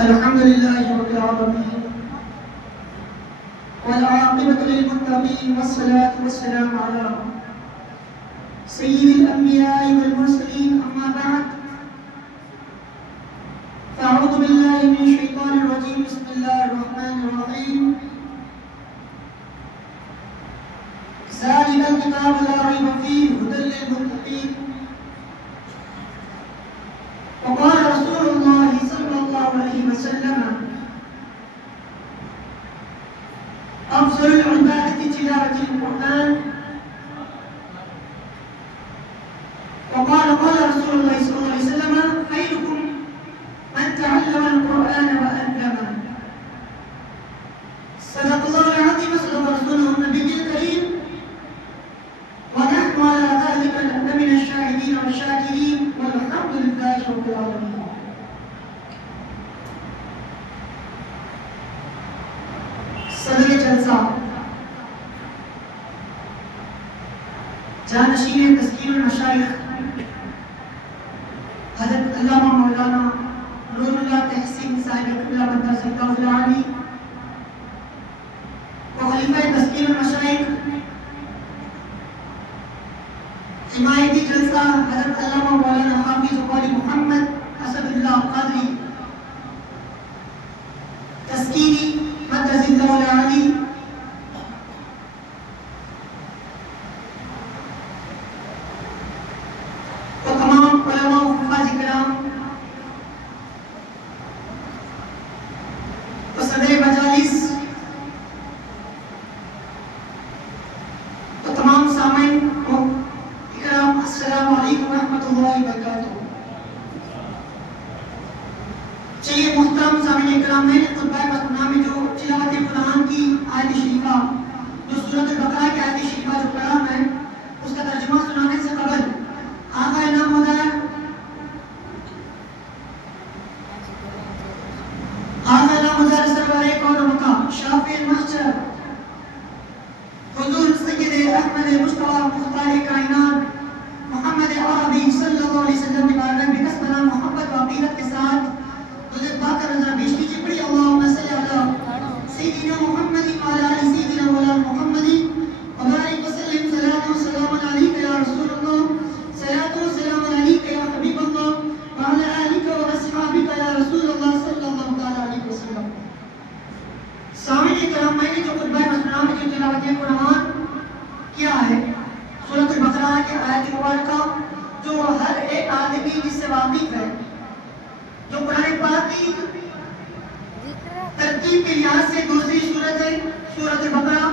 الحمد لله رب العالمين والعاقبة للمتقين والصلاة والسلام على سيد الأنبياء والمرسلين أما بعد فأعوذ بالله من الشيطان الرجيم بسم الله الرحمن الرحيم ذلك الكتاب لا ريب فيه هدى للمتقين وقال رسول الله صلى الله عليه وسلم أفضل العبادة تلاوة القرآن وقال رسول الله صلى الله عليه وسلم خيركم من تعلم القرآن وأدبه صدق الله العظيم وصدق رسوله النبي الكريم ونحن على ذلك من الشاهدين والشاكرين والحمد لله رب العالمين. صدر جلسہ جانشین تسکین المشائخ حضرت علامہ مولانا نور اللہ تحسین صاحب قبلہ بندر سلطہ العالی و خلیفہ تسکین المشائخ حمایتی جلسہ حضرت علامہ مولانا حافظ قاری محمد اسد اللہ قادری تسکینی مدرس اللہ العالی و تمام علماء و حفاظ کرام و صدر مجالس و تمام سامعین و اکرام السلام علیکم ورحمۃ اللہ وبرکاتہ. چلیے محترم سامعین اکرام، میں نے خطبہ مسنونہ میں جو تلاوت قرآن کی آیت شریفہ جو سورۃ البقرہ کی آیت شریفہ جو پڑھا میں اس کا ترجمہ سنانے سے قبل آقا نامدار سرور کون و مکان شافع المحشر حضور سید احمد مصطفیٰ مختار کائنات محمد عربی صلی اللہ علیہ وسلم کی بارگاہ میں قصبنا محبت و عقیدت کے ساتھ حضرت پاک رضا بیش کیجیے. پڑھی اللہم صلی علی سیدنا محمد وعلی آل سیدنا مولانا محمد وبارک وسلم. صلاۃ و سلام علیک یا رسول اللہ، صلاۃ و سلام علیک یا حبیب اللہ وعلی آلک و اصحابک یا رسول اللہ صلی اللہ علیہ وسلم. سامعین کرام، میں نے جو خطبہ مسنونہ میں جو تلاوت قرآن کیا ہے سورۃ البقرہ کی آیت مبارکہ جو ہر ایک آدمی جس سے واقف ہے، جو قرآن پاک کی ترتیب کے لحاظ سے دوسری سورت ہے سورۃ البقرہ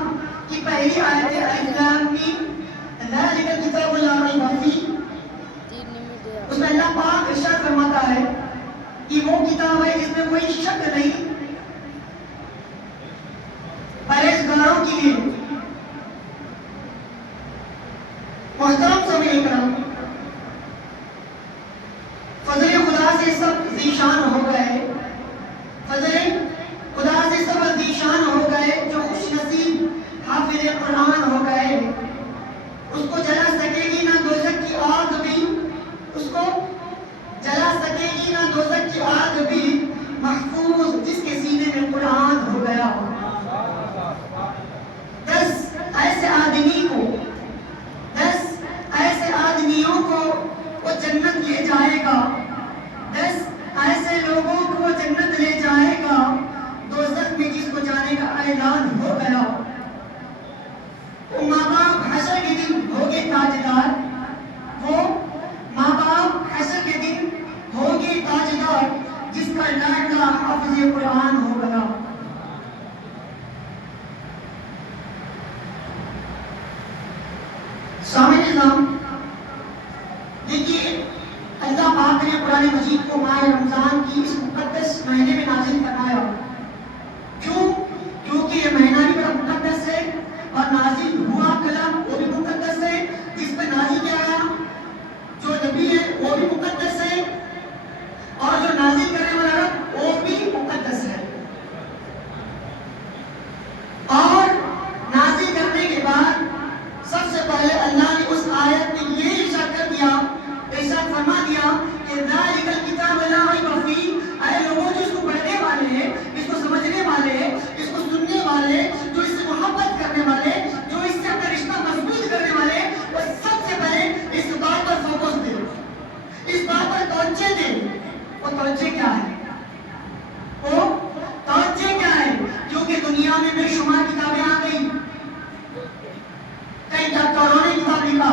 کی پہلی آیت ہے الف لام میم ذالک الکتاب لا ریب فیہ. اس میں اللہ پاک ارشاد فرماتا ہے کہ وہ کتاب ہے جس میں کوئی شک نہیں پرہیزگاروں کے لیے. محترم سامعین کرام، فضل خدا سے سب ذیشان ہو گئے، فضل خدا سے سب ذیشان ہو گئے جو خوش نصیب حافظ قرآن ہو گئے. اس کو جلا سکے گی نہ دوزخ کی آگ بھی، اس کو جلا سکے گی نہ دوزخ کی آگ بھی، محفوظ جس کے سینے میں قرآن ہو گیا. 10 ایسے آدمی کو 10 ایسے آدمیوں کو وہ جنت لے جائے گا، 10 ایسے لوگوں کو وہ جنت لے جائے گا دوزخ میں جس کو جانے کا اعلان ہو گیا. وہ ماں باپ حشر کے دن ہوگے تاجدار، وہ ماں باپ حشر کے دن ہوگے تاجدار جس کا لاڈلا حافظ قرآن ہو گیا. سامعین نظام دیکھیے، اللہ پاک نے قرآن مجید کو ماہ رمضان کی اس مقدس مہینے میں نازل فرمایا. کیوں؟ کیونکہ یہ مہینہ بھی بڑا مقدس ہے اور نازل ہوا کلام وہ بھی مقدس ہے، جس پہ نازل کیا گیا جو نبی ہے وہ بھی مقدس ہے، اور جو نازل کرنے والا رب وہ بھی مقدس ہے. توجہ کیا ہے؟ وہ توجہ کیا ہے؟ کیونکہ دنیا میں بے شمار کتابیں آ گئی، کئی ڈاکٹروں نے کتاب لکھا،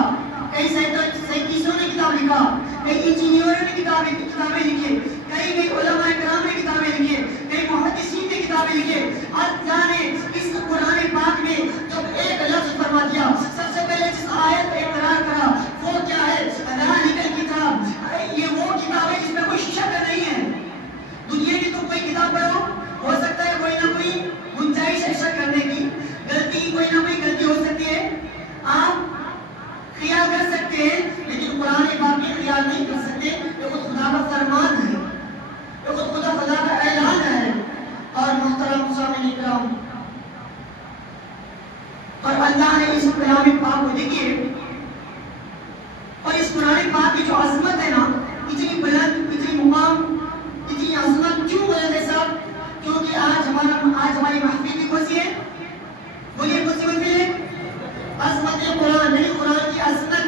کئی سائنٹسٹوں نے کتاب لکھا، کئی انجینئروں نے کتابیں لکھی، کئی علماء کرام نے کتابیں لکھی، کئی محدثین نے کتابیں لکھی۔ اللہ نے اس قرآن پاک میں جب ایک لفظ فرما دیا، سب سے پہلے جس آیت پہ اقرار کرا وہ کیا ہے؟ ذالک الکتاب، یہ وہ کتاب ہے جس میں کوئی شک نہیں ہے۔ دنیا کی تو کوئی کتاب پڑھو، ہو سکتا ہے کوئی نہ کوئی گنجائش ہے شک کرنے کی، غلطی کوئی نہ کوئی غلطی ہو سکتی ہے، آپ خیال کر سکتے ہیں، لیکن قرآن پاک میں خیال نہیں کر سکتے۔ یہ خود خدا کا فرمان ہے، یہ خود خدا کا اعلان ہے۔ اور محترم سامعین کرام، اور اللہ نے اس کلام پاک کو دیکھیے، اور اس قرآن پاک کی جو عظمت ہے نا، اتنی بلند، اتنی مقام، اتنی عظمت کیوں بلند ہے صاحب؟ کیونکہ آج ہماری محفل بھی کون سی ہے؟ بولیے کون سی محفل ہے؟ عظمت قرآن، یعنی قرآن کی عظمت۔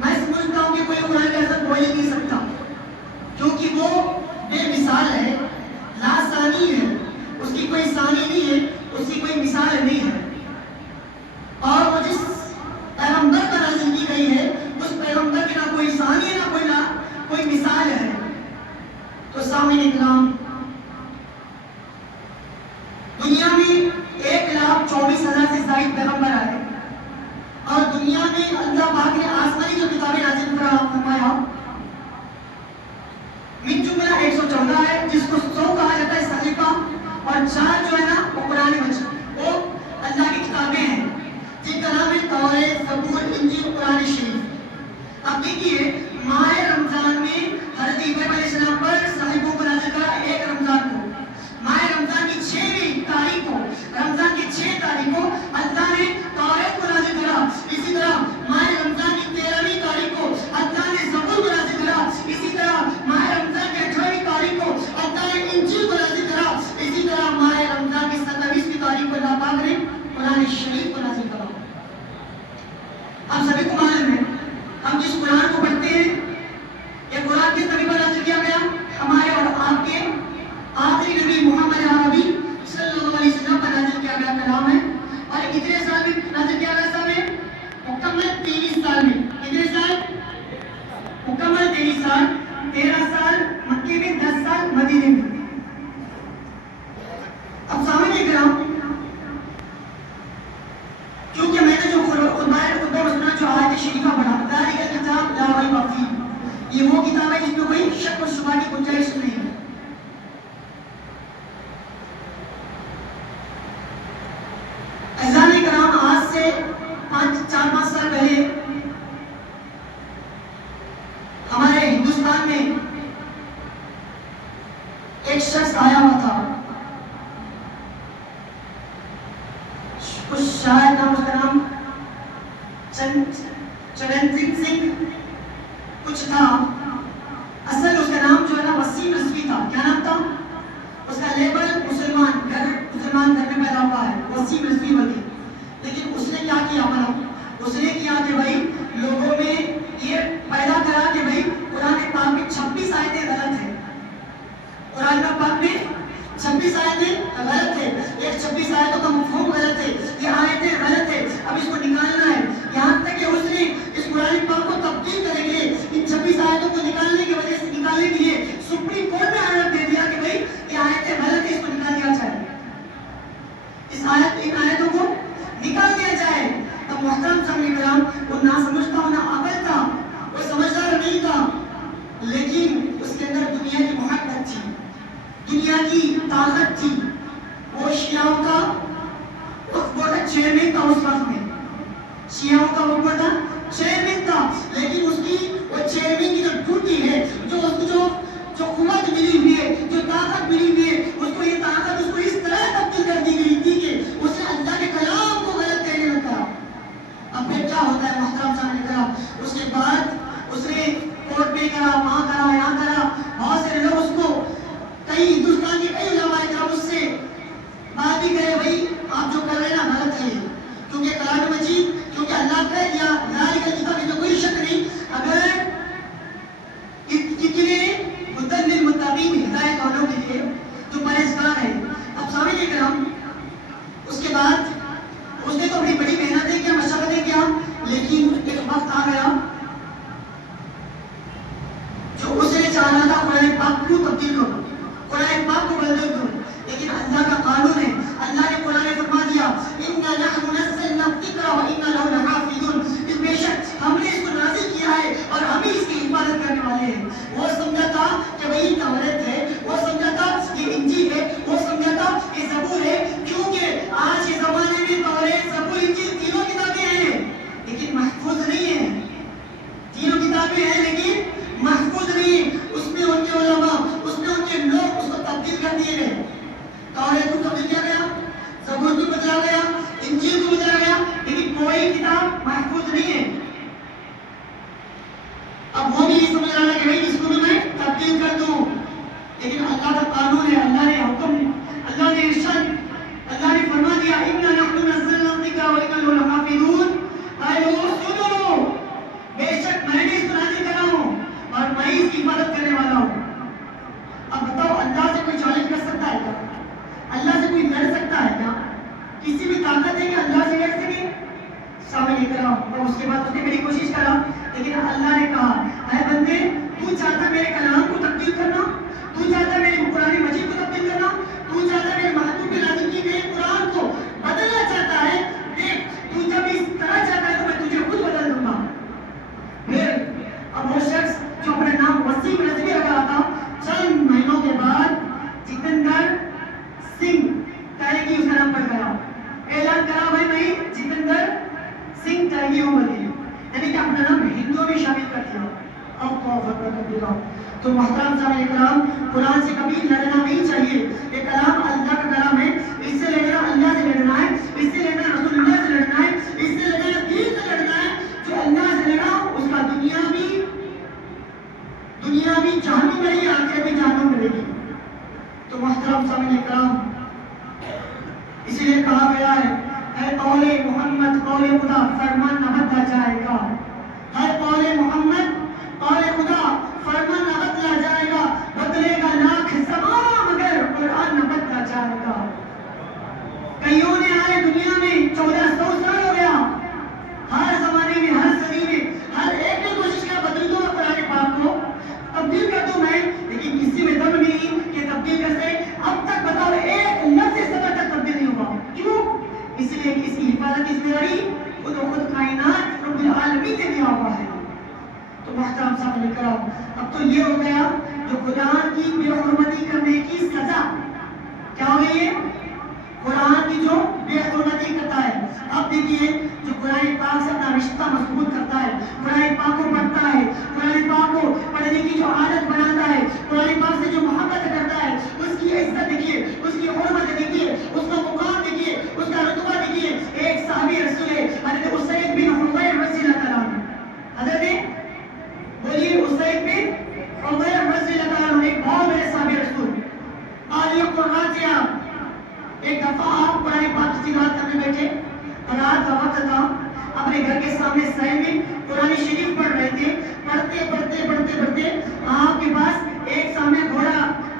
میں سمجھتا ہوں کہ کوئی قرآن کی عظمت بول ہی نہیں سکتا، کیونکہ وہ بے مثال ہے، لا ثانی ہے، اس کی کوئی ثانی نہیں ہے، اس کی کوئی مثال نہیں ہے۔ اور وہ جس پیغمبر پر نازل کی گئی ہے، اس پیغمبر کی نہ کوئی ثانی ہے، نہ کوئی مثال ہے۔ تو سامعین کرام، دنیا میں 1,24,000 سے زائد پیغمبر آئے، اور دنیا میں اللہ پاک نے آسمانی جو کتابیں نازل فرمایا، من جملہ 114 ہے، جس کو 100 کہا جاتا ہے صحیفہ، اور 4 جو ہے نا وہ قرآن مجید، وہ اللہ کی کتابیں ہیں جن کا نام ہے توریت، زبور، انجیل، قرآن شریف۔ اب دیکھیے، ماہ رمضان میں حضرت ابراہیم علیہ السلام پر صحیفوں کو نازل کرا 1 رمضان کو، ماہ رمضان کی 6 تاریخ کو، رمضان کی 6 تاریخ کو اللہ نے توریت کو نازل کرا۔ اسی طرح ماہ رمضان کی 13ویں تاریخ کو اللہ نے زبور کو نازل کرا۔ اسی طرح ماہ رمضان کی 18ویں تاریخ کو اللہ نے انجیل کو نازل کرا۔ اسی طرح ماہ رمضان کی 27ویں تاریخ کو اللہ پاک نے قرآن شریف کو نازل کرا۔ آپ سبھی کو معلوم ہے، ہم جس قرآن کو پڑھتے ہیں، یہ قرآن کس نبی پر نازل کیا گیا؟ ہمارے اور آپ کے آخری نبی محمد عربی صلی اللہ علیہ وسلم پر نازل کیا گیا کلام ہے۔ اور کتنے سال میں نازل کیا گیا صاحب ہے؟ مکمل 23 سال میں۔ کتنے سال؟ مکمل 23 سال، 13 سال مکے میں، 10 سال مدینے میں۔ اب سامنے کرام، کیونکہ میں نے جو خطبہ مسئلہ جو آیت شریفہ پڑھا، ذالک الکتاب لا ریب فیہ، یہ وہ کتاب ہے جس میں کوئی شک و شبہ کی گنجائش نہیں ہے۔ اذان کرام، آج سے 4-5 سال پہلے ہمارے ہندوستان میں ایک شخص آیا ہوا تھا، کچھ شاید نام، اس کا نام چرنجیت سنگھ کچھ تھا۔ اصل اس کا نام جو ہے نا وسیم رضوی تھا۔ کیا نام تھا اس کا؟ لیبل مسلمان گھر میں پیدا ہوا ہے، وسیم رضوی بلکہ۔ لیکن اس نے کیا کیا؟ اس نے کیا کہ بھائی لوگوں میں یہ پیدا کرا کہ بھائی قرآن پاک میں 26 آیتیں غلط ہیں، قرآن پاک میں 26 آیتیں غلط ہے، یہ 26 آیتوں کا مفہوم غلط ہے، یہ آیتیں غلط ہے، اب اس کو نکالنا ہے۔ یہاں تک کہ اس نے اس قرآن پاک کو تبدیل کریں گے، ان 26 آیتوں کو نکالنے کی وجہ سے، نکالنے کے لیے سپریم کورٹ میں آیت دے دیا کہ بھائی یہ آیتیں غلط ہے، اس کو نکال دیا جائے، ان آیتوں کو نکال دیا جائے۔ اب محترم سامعین کرام، وہ نہ سمجھتا نہ عقل تھا، وہ سمجھدار نہیں تھا، لیکن اس کے اندر دنیا کی محبت تھی، دنیا کی طاقت تھی۔ وہ شیعوں کا بڑا چیئرمین تھا اس وقت میں، شیعوں کا وہ بڑا چیئرمین تھا، لیکن اس کی وہ چیئرمین کی جو ڈیوٹی ہے، جو اس کو جو قوت ملی ہوئی ہے، جو طاقت ملی ہوئی ہے، اس کو یہ طاقت اس کو اس طرح تبدیل کر دی گئی تھی کہ اس نے اللہ کے کلام کو غلط کہنے لگا۔ اب پھر کیا ہوتا ہے محترم سامنے کرا؟ اس کے بعد اس نے کورٹ میں کرا، وہاں کرا، یہاں کرا، بہت سے لوگ اس کو، کئی ہندوستان کے کئی علماء کرام اس سے بات بھی کرے، بھائی آپ جو کر رہے ہیں نا غلط ہے، کیونکہ کلام مجید، کیونکہ اللہ کہہ دیا ذالک الکتاب، اس میں کوئی شک نہیں۔ اگر اتنے مدن لیکن اللہ کا قانون ہے، اللہ نے حکم، اللہ نے ارشاد، اللہ نے فرما دیا اِنَّا نَحْنُ نَزَّلْنَا الذِّكْرَ وَإِنَّا لَهُ لَحَافِظُونَ، اے لوگوں سن لو، بے شک میں نے اس کو نازل کرا ہوں اور میں اس کی حفاظت کرنے والا ہوں۔ اب بتاؤ اللہ سے کوئی چیلنج کر سکتا ہے کیا؟ اللہ سے کوئی لڑ سکتا ہے کیا؟ کسی بھی طاقت ہے کہ اللہ سے لڑ سکے؟ شامل کرا اور اس کے بعد اس نے میری کوشش کرا، لیکن اللہ نے کہا اے بندے تو چاہتا میرے کلام کو تبدیل کرنا، تو چاہتا میرے قرآن مجید کو تبدیل کرنا، تو چاہتا میرے محبوب کے نازل کی گئے قرآن کو بدلنا چاہتا ہے، دیکھ تو جب اس طرح چاہتا ہے تو میں تجھے خود بدل دوں گا۔ پھر اب وہ شخص جو اپنا نام وسیم رضوی رکھا تھا، چند مہینوں کے بعد جتندر سنگھ تیرگی اس کا نام پڑ گیا، اعلان کرا بھائی میں جتندر سنگھ تیرگی ہوں بدلی، یعنی کہ اپنا نام ہندوؤں میں شامل کر دیا۔ اب تو محترم سامعین کرام، قرآن سے کبھی لڑنا نہیں چاہیے، یہ کلام اللہ کا کلام ہے، اس سے لڑنا اللہ سے لڑنا ہے، اس سے لڑنا رسول اللہ سے لڑنا ہے، اس سے لڑنا دین سے لڑنا ہے۔ جو اللہ سے لڑا اس کا دنیا بھی جہنم رہی، آخرت بھی جہنم رہے گی۔ تو محترم سامعین کرام، اسی لیے کہا گیا ہے اے قول محمد قول خدا فرمان نہ بدلا جائے گا، اے قول محمد قول خدا فرمان نہ بدلا جائے گا، بدلے گا لاکھ زمانہ مگر قرآن نہ بدلا جائے گا۔ کئیوں نے آئے دنیا میں 1400 سال ہو گیا، ہر زمانے میں ہر صدی میں ہر ایک نے کوشش کیا بدل دوں میں قرآن پاک کو، تبدیل کر دوں میں، لیکن کسی میں دم نہیں کہ تبدیل کر سے۔ اب تک بتاؤ ایک لفظ صبر تک تبدیل نہیں ہوا، کیوں؟ اس لیے کہ اس کی حفاظت اس نے رہی، خود کائنات رب العالمین نے دیا ہوا ہے۔ تو محترم سامعین کرام، اب تو یہ ہو گیا جو قرآن کی بے حرمتی کرنے کی سزا، کیا ہو گئی ہے؟ قرآن کی جو بے حرمتی کرتا ہے۔ اب دیکھیے جو قرآن پاک سے اپنا رشتہ مضبوط کرتا ہے، قرآن پاک کو پڑھتا ہے، قرآن پاک کو پڑھنے کی جو عادت بناتا ہے، قرآن پاک سے جو محبت کرتا ہے، اس کی عزت دیکھیے، اس کی حرمت دیکھیے، اس کا مقام دیکھیے، اس کا رتبہ دیکھیے۔ ایک صحابی رسول ہے حضرت اسید بن حضیر رضی اللہ تعالیٰ عنہ، حضرت بولیے اسید بن حضیر رضی اللہ تعالیٰ عنہ، ایک بہت بڑے صحابی رسول، آلیہ قرآتیہ۔ ایک دفعہ آپ قرآن پاک کی تلاوت کرنے بیٹھے، رات کا وقت تھا، اپنے گھر کے سامنے سائن میں قرآن شریف پڑھ رہے تھے، پڑھتے آپ کے پاس ایک سامنے گھوڑا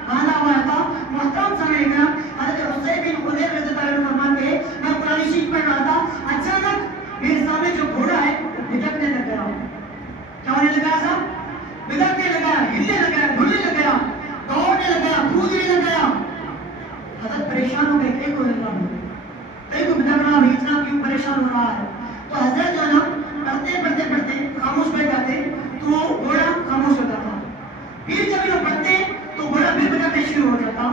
باندھا ہوا تھا۔ محترم سامعین کرام، حضرت حسین بن حضیر رضی اللہ عنہ فرماتے ہیں میں قرآن شریف پڑھ رہا تھا، اچانک میرے سامنے جو گھوڑا ہے وہ بھٹکنے لگ گیا۔ کیا ہونے لگا صاحب؟ بھٹکنے لگا، ہلنے لگا، ڈھلنے لگا، دوڑنے لگا، کودنے لگا۔ حضرت پریشان ہو گئے، ایک کو لگا کئی کو بھٹک رہا ہے، اتنا کیوں پریشان ہو رہا ہے؟ تو حضرت جو ہے نا پڑھتے خاموش بیٹھ جاتے تو وہ گھوڑا خاموش ہوتا تھا، پھر جب یہ پڑھتے تو گھوڑا پھر بھٹکنا شروع ہو جاتا۔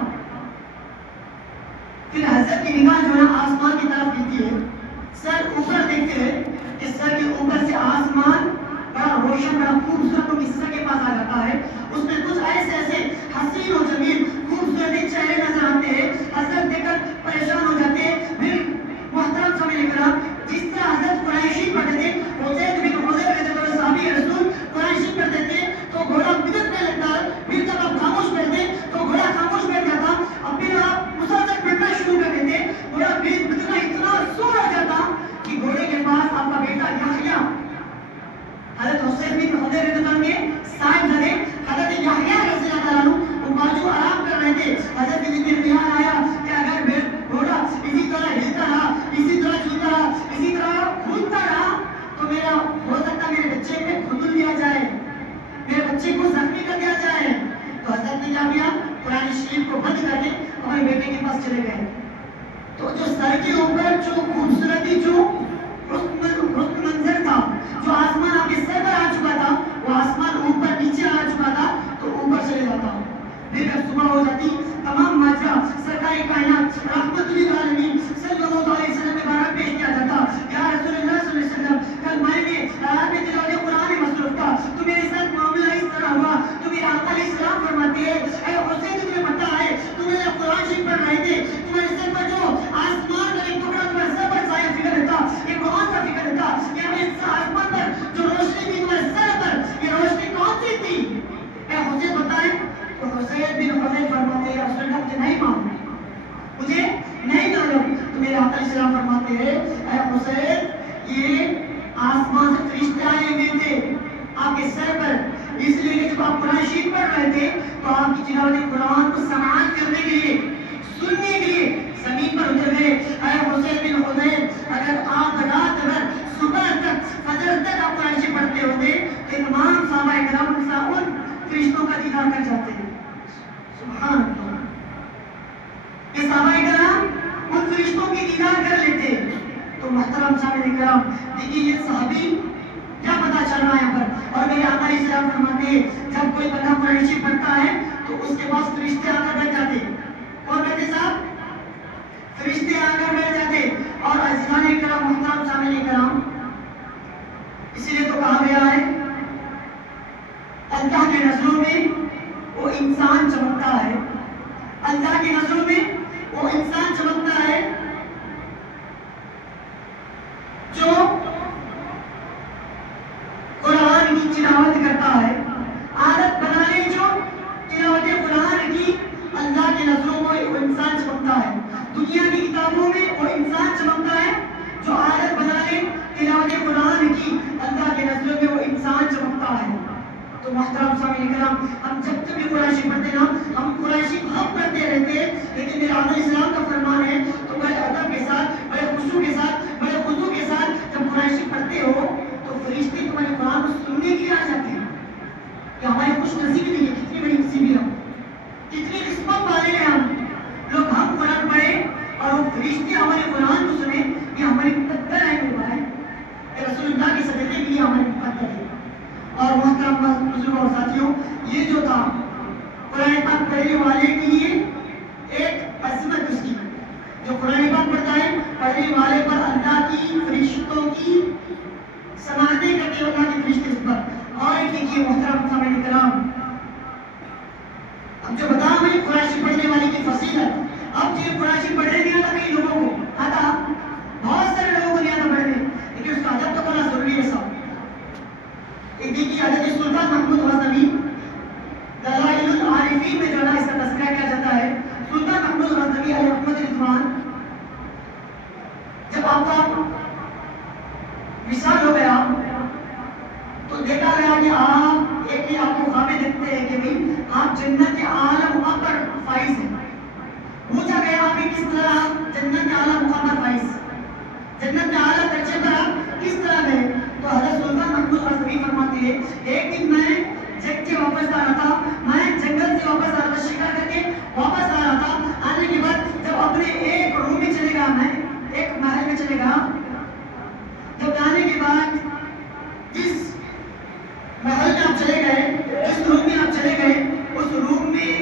پھر حضرت کی نگاہ جو ہے آسمان کی طرف گرتی ہے، سر اوپر دیکھتے ہیں کہ سر کے اوپر سے آسمان بڑا روشن، بڑا خوبصورت ان کی سر کے پاس آ جاتا ہے، اس میں کچھ ایسے حسین و جمیل خوبصورت چہرے نظر آتے ہیں۔ حضرت دیکھ کر پریشان ہو جاتے ہیں۔ پھر محترم سامعین کرام، جس طرح حضرت قرآن شریف پڑھتے تھے، حسین بن حضیر رضی اللہ عنہ صحابی رسول قرآن شریف پڑھتے تھے تو گھوڑا بھٹکنے لگتا ہے، پھر جب آپ خاموش بیٹھتے تو گھوڑا خاموش بیٹھ جاتا، اور پھر آپ مسلسل پڑھنا شروع کر دیتے، گھوڑا پھر بھٹکنا اتنا زور آ جاتا کہ گھوڑے کے پاس آپ کا بیٹا یحییٰ، حضرت حسین بن حضیر رضی اللہ عنہ کے صاحب زادے حضرت یحییٰ رضی اللہ عنہ وہ بازو آرام کر رہے تھے۔ حضرت کے دل میں خیال آیا کہ اگر گھوڑا اسی طرح ہلتا رہا، اسی طرح چلتا رہا، اسی طرح کودتا رہا تو میرا ہو سکتا میرے بچے پہ کھدل دیا جائے، میرے بچے کو زخمی کر دیا جائے۔ تو حضرت نے کیا کیا؟ قرآن شریف کو بند کر کے اپنے بیٹے کے پاس چلے گئے۔ تو جو سر کے اوپر جو خوبصورتی، جو حسن منظر تھا، جو آسمان آپ کے سر پر آ چکا تھا، وہ آسمان اوپر نیچے آ چکا تھا تو اوپر چلے جاتا۔ پھر جب صبح ہو جاتی، تمام ماجرا سرکار کائنات رحمت للعالمین صلی اللہ علیہ وسلم کے بارے میں پیش کیا جاتا۔ یا رسول اللہ صلی اللہ علیہ وسلم، کل میں رات میں تلاوت قرآن مصروف تھا تو میرے ساتھ معاملہ اس طرح ہوا تو میرے آقا علیہ السلام فرماتے ہیں اے حسین تمہیں پتہ ہے تم نے قرآن شریف پڑھ رہے تھے، تمہارے سر پر جو آسمان کا ایک ٹکڑا تمہارے سر پر سایہ فکر دیتا، یہ کون سا فکر دیتا؟ یہ ہمیں آسمان پر جو روشنی تھی تمہارے سر پر، یہ روشنی کون سی تھی؟ اے حسین بتائیں۔ تو حسین بن حضیر علیہ السلام فرماتے ہیں اے حسین یہ آسمان سے فرشتے آئے ہوئے تھے آپ کے سر پر، اس لیے کہ جب آپ قرآن شریف پڑھ رہے تھے تو آپ کی تلاوت قرآن کو سماعت کرنے کے لیے، سننے کے لیے زمین پر اتر گئے۔ اے حسین بن حسین اگر آپ رات بھر صبح تک فجر تک آپ قرآن شریف پڑھتے ہوتے تو تمام صحابہ کرام ان فرشتوں کا دیدار کر جاتے ہیں۔ سبحان اللہ، یہ صحابہ کرام ان فرشتوں کی دیدار کر لیتے۔ تو محترم سامعین کرام دیکھیے یہ صحابی کیا پتا چل رہا ہے یہاں پر، اور میرے آقا علیہ السلام فرماتے ہیں جب کوئی بندہ قرآن شریف پڑھتا ہے تو اس کے پاس فرشتے آ کر بیٹھ جاتے۔ کون بیٹھے صاحب؟ فرشتے آ کر بیٹھ جاتے۔ اور عزیزان کرام محترم سامعین کرام اسی لیے تو کہا گیا ہے اللہ کے نظروں میں وہ انسان چمکتا ہے، اللہ کی نظروں میں وہ انسان چمکتا ہے جو قرآن کی تلاوت کرتا ہے۔ عادت بنا لے جو تلاوت قرآن کی، اللہ کی نظروں میں وہ انسان چمکتا ہے۔ دنیا کی کتابوں میں وہ انسان چمکتا ہے جو عادت بنا لے تلاوت قرآن کی، اللہ کے نظروں میں وہ انسان چمکتا ہے۔ تو محترم سامعین کرام ہم جب بھی قرآن شریف پڑھتے نا، ہم قرآن شریف ہم پڑھتے رہتے ہیں، لیکن میرے آقا اسلام کا فرمان ہے تو بڑے ادب کے ساتھ، بڑے خشوع کے ساتھ، بڑے خضوع کے ساتھ جب قرآن شریف پڑھتے ہو تو فرشتے تمہارے قرآن کو سننے کے لیے آ جاتے ہیں۔ کہ ہماری خوش نصیبی نہیں ہے، کتنی بڑی نصیبی ہے، کتنی قسمت والے ہیں ہم قرآن پڑھیں اور وہ فرشتے ہمارے قرآن کو سنیں، یہ ہماری مقدر ہے میرے بھائی، کہ رسول اللہ کے صدقے کے لیے ہماری مقدر ہے۔ اور محترم بزرگوں اور ساتھیوں یہ جو تھا قرآن پاک پڑھنے والے کے لیے ایک عظمت اس کی، جو قرآن پاک پڑھتا ہے پڑھنے والے پر اللہ کی فرشتوں کی سماعتیں کرتے ہیں، اللہ کے فرشتے اس پر۔ اور ایک دیکھیے محترم سامعین کرام اب جو بتا میں قرآن شریف پڑھنے والے کی فضیلت، اب جو قرآن شریف پڑھنے نہیں آتا کئی لوگوں کو آتا، بہت سارے لوگوں کو نہیں آتا پڑھنے، لیکن اس کا ادب تو کرنا ضروری ہے صاحب۔ ایک دیکھیے حضرت سلطان محمود غزنوی دلائل العارفین میں جو ہے اس کا تذکرہ کیا جاتا ہے۔ سلطان محمود غزنوی علیہ رحمت رضوان جب آپ کا وصال ہو گیا تو دیکھا گیا کہ آپ ایک ہی آپ کو خوابیں دیکھتے ہیں کہ بھئی آپ جنت کے اعلیٰ مقام پر فائز ہیں۔ پوچھا گیا آپ کس طرح جنت کے اعلیٰ مقام پر فائز، جنت کے اعلیٰ درجے پر آپ کس طرح گئے؟ تو حضرت سلطان محمود غزنوی فرماتے ہیں ایک دن میں جگ کے واپس آ رہا تھا، میں جنگل سے واپس آ رہا تھا، شکار کر کے واپس آ رہا تھا۔ آنے کے بعد جب اپنے ایک روم میں چلے گا، میں ایک محل میں چلے گا، جب جانے کے بعد جس محل میں آپ چلے گئے، جس روم میں آپ چلے گئے، اس روم میں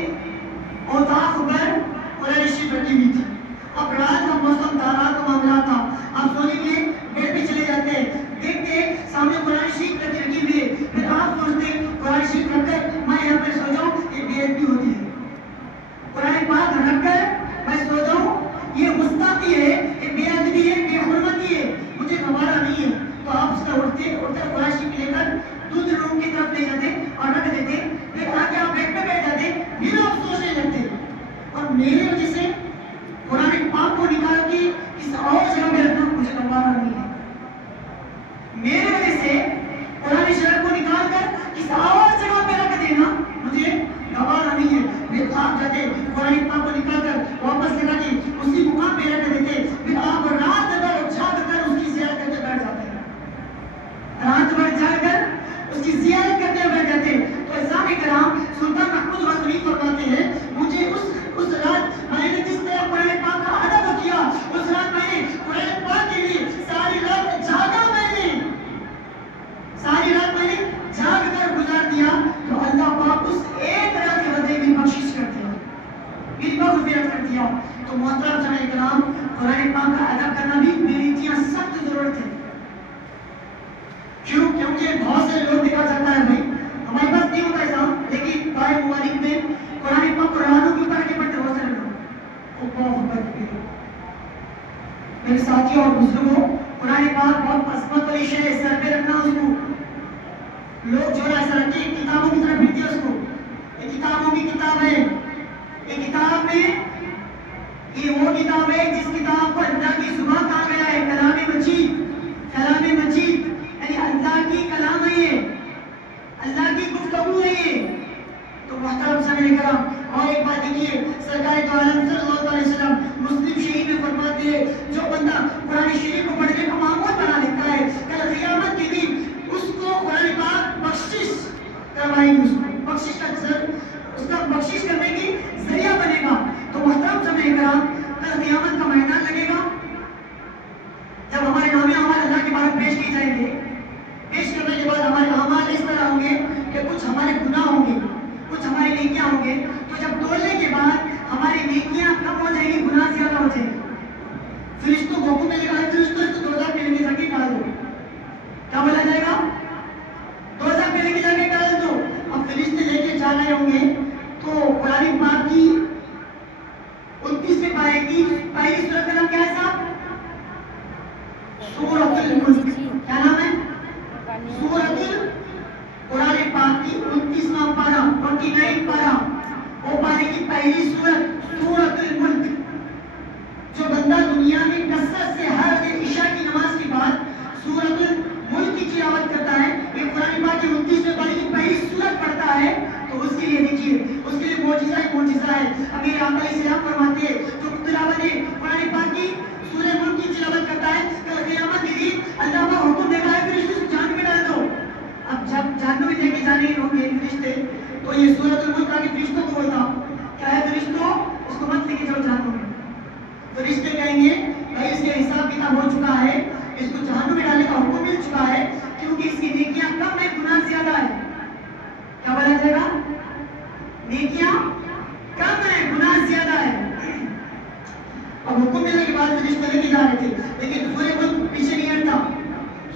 اوطاق پر قرآن شریف رکھی ہوئی تھی۔ اب رات کا موسم تھا، رات کا معاملہ تھا، آپ سونے کے لیے بیڈ پہ چلے جاتے، دیکھتے سامنے قرآن شریف رکھی ہوئی ہے، پھر آپ سوچتے قرآن شریف رکھ کر میں یہاں پہ سو جاؤں، یہ بے ادبی ہوتی ہے۔ قرآن پاک رکھ کر میں سو جاؤں یہ گستاخی ہے، یہ بے ادبی ہے، بے حرمتی ہے، مجھے گوارا نہیں ہے۔ تو آپ اس کا اٹھتے قرآن شریف لے کر دوسرے روم کی طرف لے جاتے اور رکھ دیتے، پھر آگے آپ بیڈ پہ بیٹھ جاتے، پھر آپ سوچنے لگتے۔ اور میرے وجہ سے قرآن پاک کو نکال کے کسی اور جگہ میں رکھنا مجھے گوارا نہیں ہے، میرے وجہ سے قرآن شریف کو نکال کر کسی اور جگہ پہ رکھ دینا مجھے گوارا نہیں ہے۔ پھر آپ جاتے قرآن پاک کو نکال کر واپس لگا کے اسی مقام پہ رکھ دیتے، پھر آپ رات بھر جاگ کر اس کی زیارت کرتے بیٹھ جاتے ہیں، رات بھر جاگ کر اس کی زیارت کرتے بیٹھ جاتے ہیں۔ تو اسلامی کرام سلطان محمود غزنوی فرماتے ہیں مجھے اس رات میں نے جس طرح قرآن پاک کا ادب کیا، اس رات میں نے قرآن پاک کے لیے ساری رات جاگا، ساری رات میں نے جاگ کر گزار دیا، تو اللہ پاک اس ایک رات کے بدلے میں بخشش کر دیا، میری مغفرت کر دیا۔ تو محترم سامعین کرام قرآن پاک کا ادب کرنا بھی میری اتنی سخت ضرورت ہے۔ کیوں؟ کیونکہ بہت سے لوگ دیکھا جاتا ہے بھائی ہمارے پاس نہیں ہوتا ایسا، لیکن پائے مبارک میں قرآن پاک کو رانوں کے اوپر کے پڑھتے بہت سارے لوگ۔ میرے ساتھیوں اور بزرگوں قرآن پاک بہت عظمت والی شے ہے، سر پہ رکھنا اس کو، لوگ جو ہے ایسا رکھتے ہیں کتابوں کی طرف پھرتے اس کو، یہ کتابوں کی کتاب ہے، یہ کتاب میں یہ وہ کتاب ہے جس کتاب کو اللہ کی زبان سرکار دو عالم صلی اللہ علیہ وسلم مسلم شریف میں فرماتے ہیں جو بندہ قرآن شریف کو پڑھنے کا معمول بنا لیتا ہے کل قیامت کے دن اس کو قرآن پاک بخشش کروائیں گے، اس کو بخشش کا اس کا بخشش کرنے کی ذریعہ بنے گا۔ تو محترم سامعین کرام، کل قیامت کا میدان لگے گا جب ہمارے نام اعمال اللہ کے بارے پیش کیے جائیں گے۔ پیش کرنے کے بعد ہمارے اعمال اس طرح ہوں گے کہ کچھ ہمارے گناہ ہوں گے، کچھ ہماری نیکیاں ہوں گے۔ تو جب تولنے کے بعد ہماری نیکیاں کم ہو جائیں گی، گناہ زیادہ ہو جائیں گے۔ فرشتوں کو حکم ملے گا، فرشتوں اس کو دوزخ میں لے کے جا کے ڈال دو۔ کیا بولا جائے گا؟ دوزخ میں لے کے جا کے ڈال دو۔ اب فرشتے لے کے جا رہے ہوں گے تو قرآن پاک کی 29ویں پارے کی پہلی سورت کا نام کیا ہے صاحب؟ سورۃ الملک۔ کیا نام ہے؟ سورۃ قرآن پاک کی 29واں پارہ، 29 پارہ، وہ پارے کی پہلی سورت سورۃ الملک۔ جو بندہ دنیا میں کثرت سے ہر دن عشاء کی نماز کے بعد سورۃ الملک کی تلاوت کرتا ہے، یہ قرآن پاک کی 29ویں پارے کی پہلی سورت پڑھتا ہے، تو اس کے لیے دیکھیے اس کے لیے معجزہ ہی معجزہ ہے۔ امیر آقا علیہ السلام فرماتے ہیں جو تلاوت قرآن پاک کی سورہ ملک کی تلاوت کرتا ہے کل قیامت کے دن اللہ کا حکم دیتا ہے پھر اس کو جہنم میں ڈال دو۔ اب جب جہنم میں لے کے جانے ہوں گے فرشتے تو یہ سورۃ الملک آ کے فرشتوں کو بولتا کیا ہے، فرشتوں اس کو مت لے کے جاؤ جہنم میں۔ فرشتے کہیں گے بھائی اس کے حساب کتاب ہو چکا ہے، اس کو جہنم میں ڈالنے کا حکم مل چکا ہے کیونکہ اس کی نیکیاں کم ہے، گناہ زیادہ ہے۔ کیا بولا جائے گا؟ نیکیاں کم ہے، گناہ زیادہ ہے۔ اب حکم ملنے کے بعد فرشتے لے کے جا رہے تھے، لیکن سورہ ملک پیچھے نہیں ہٹتا۔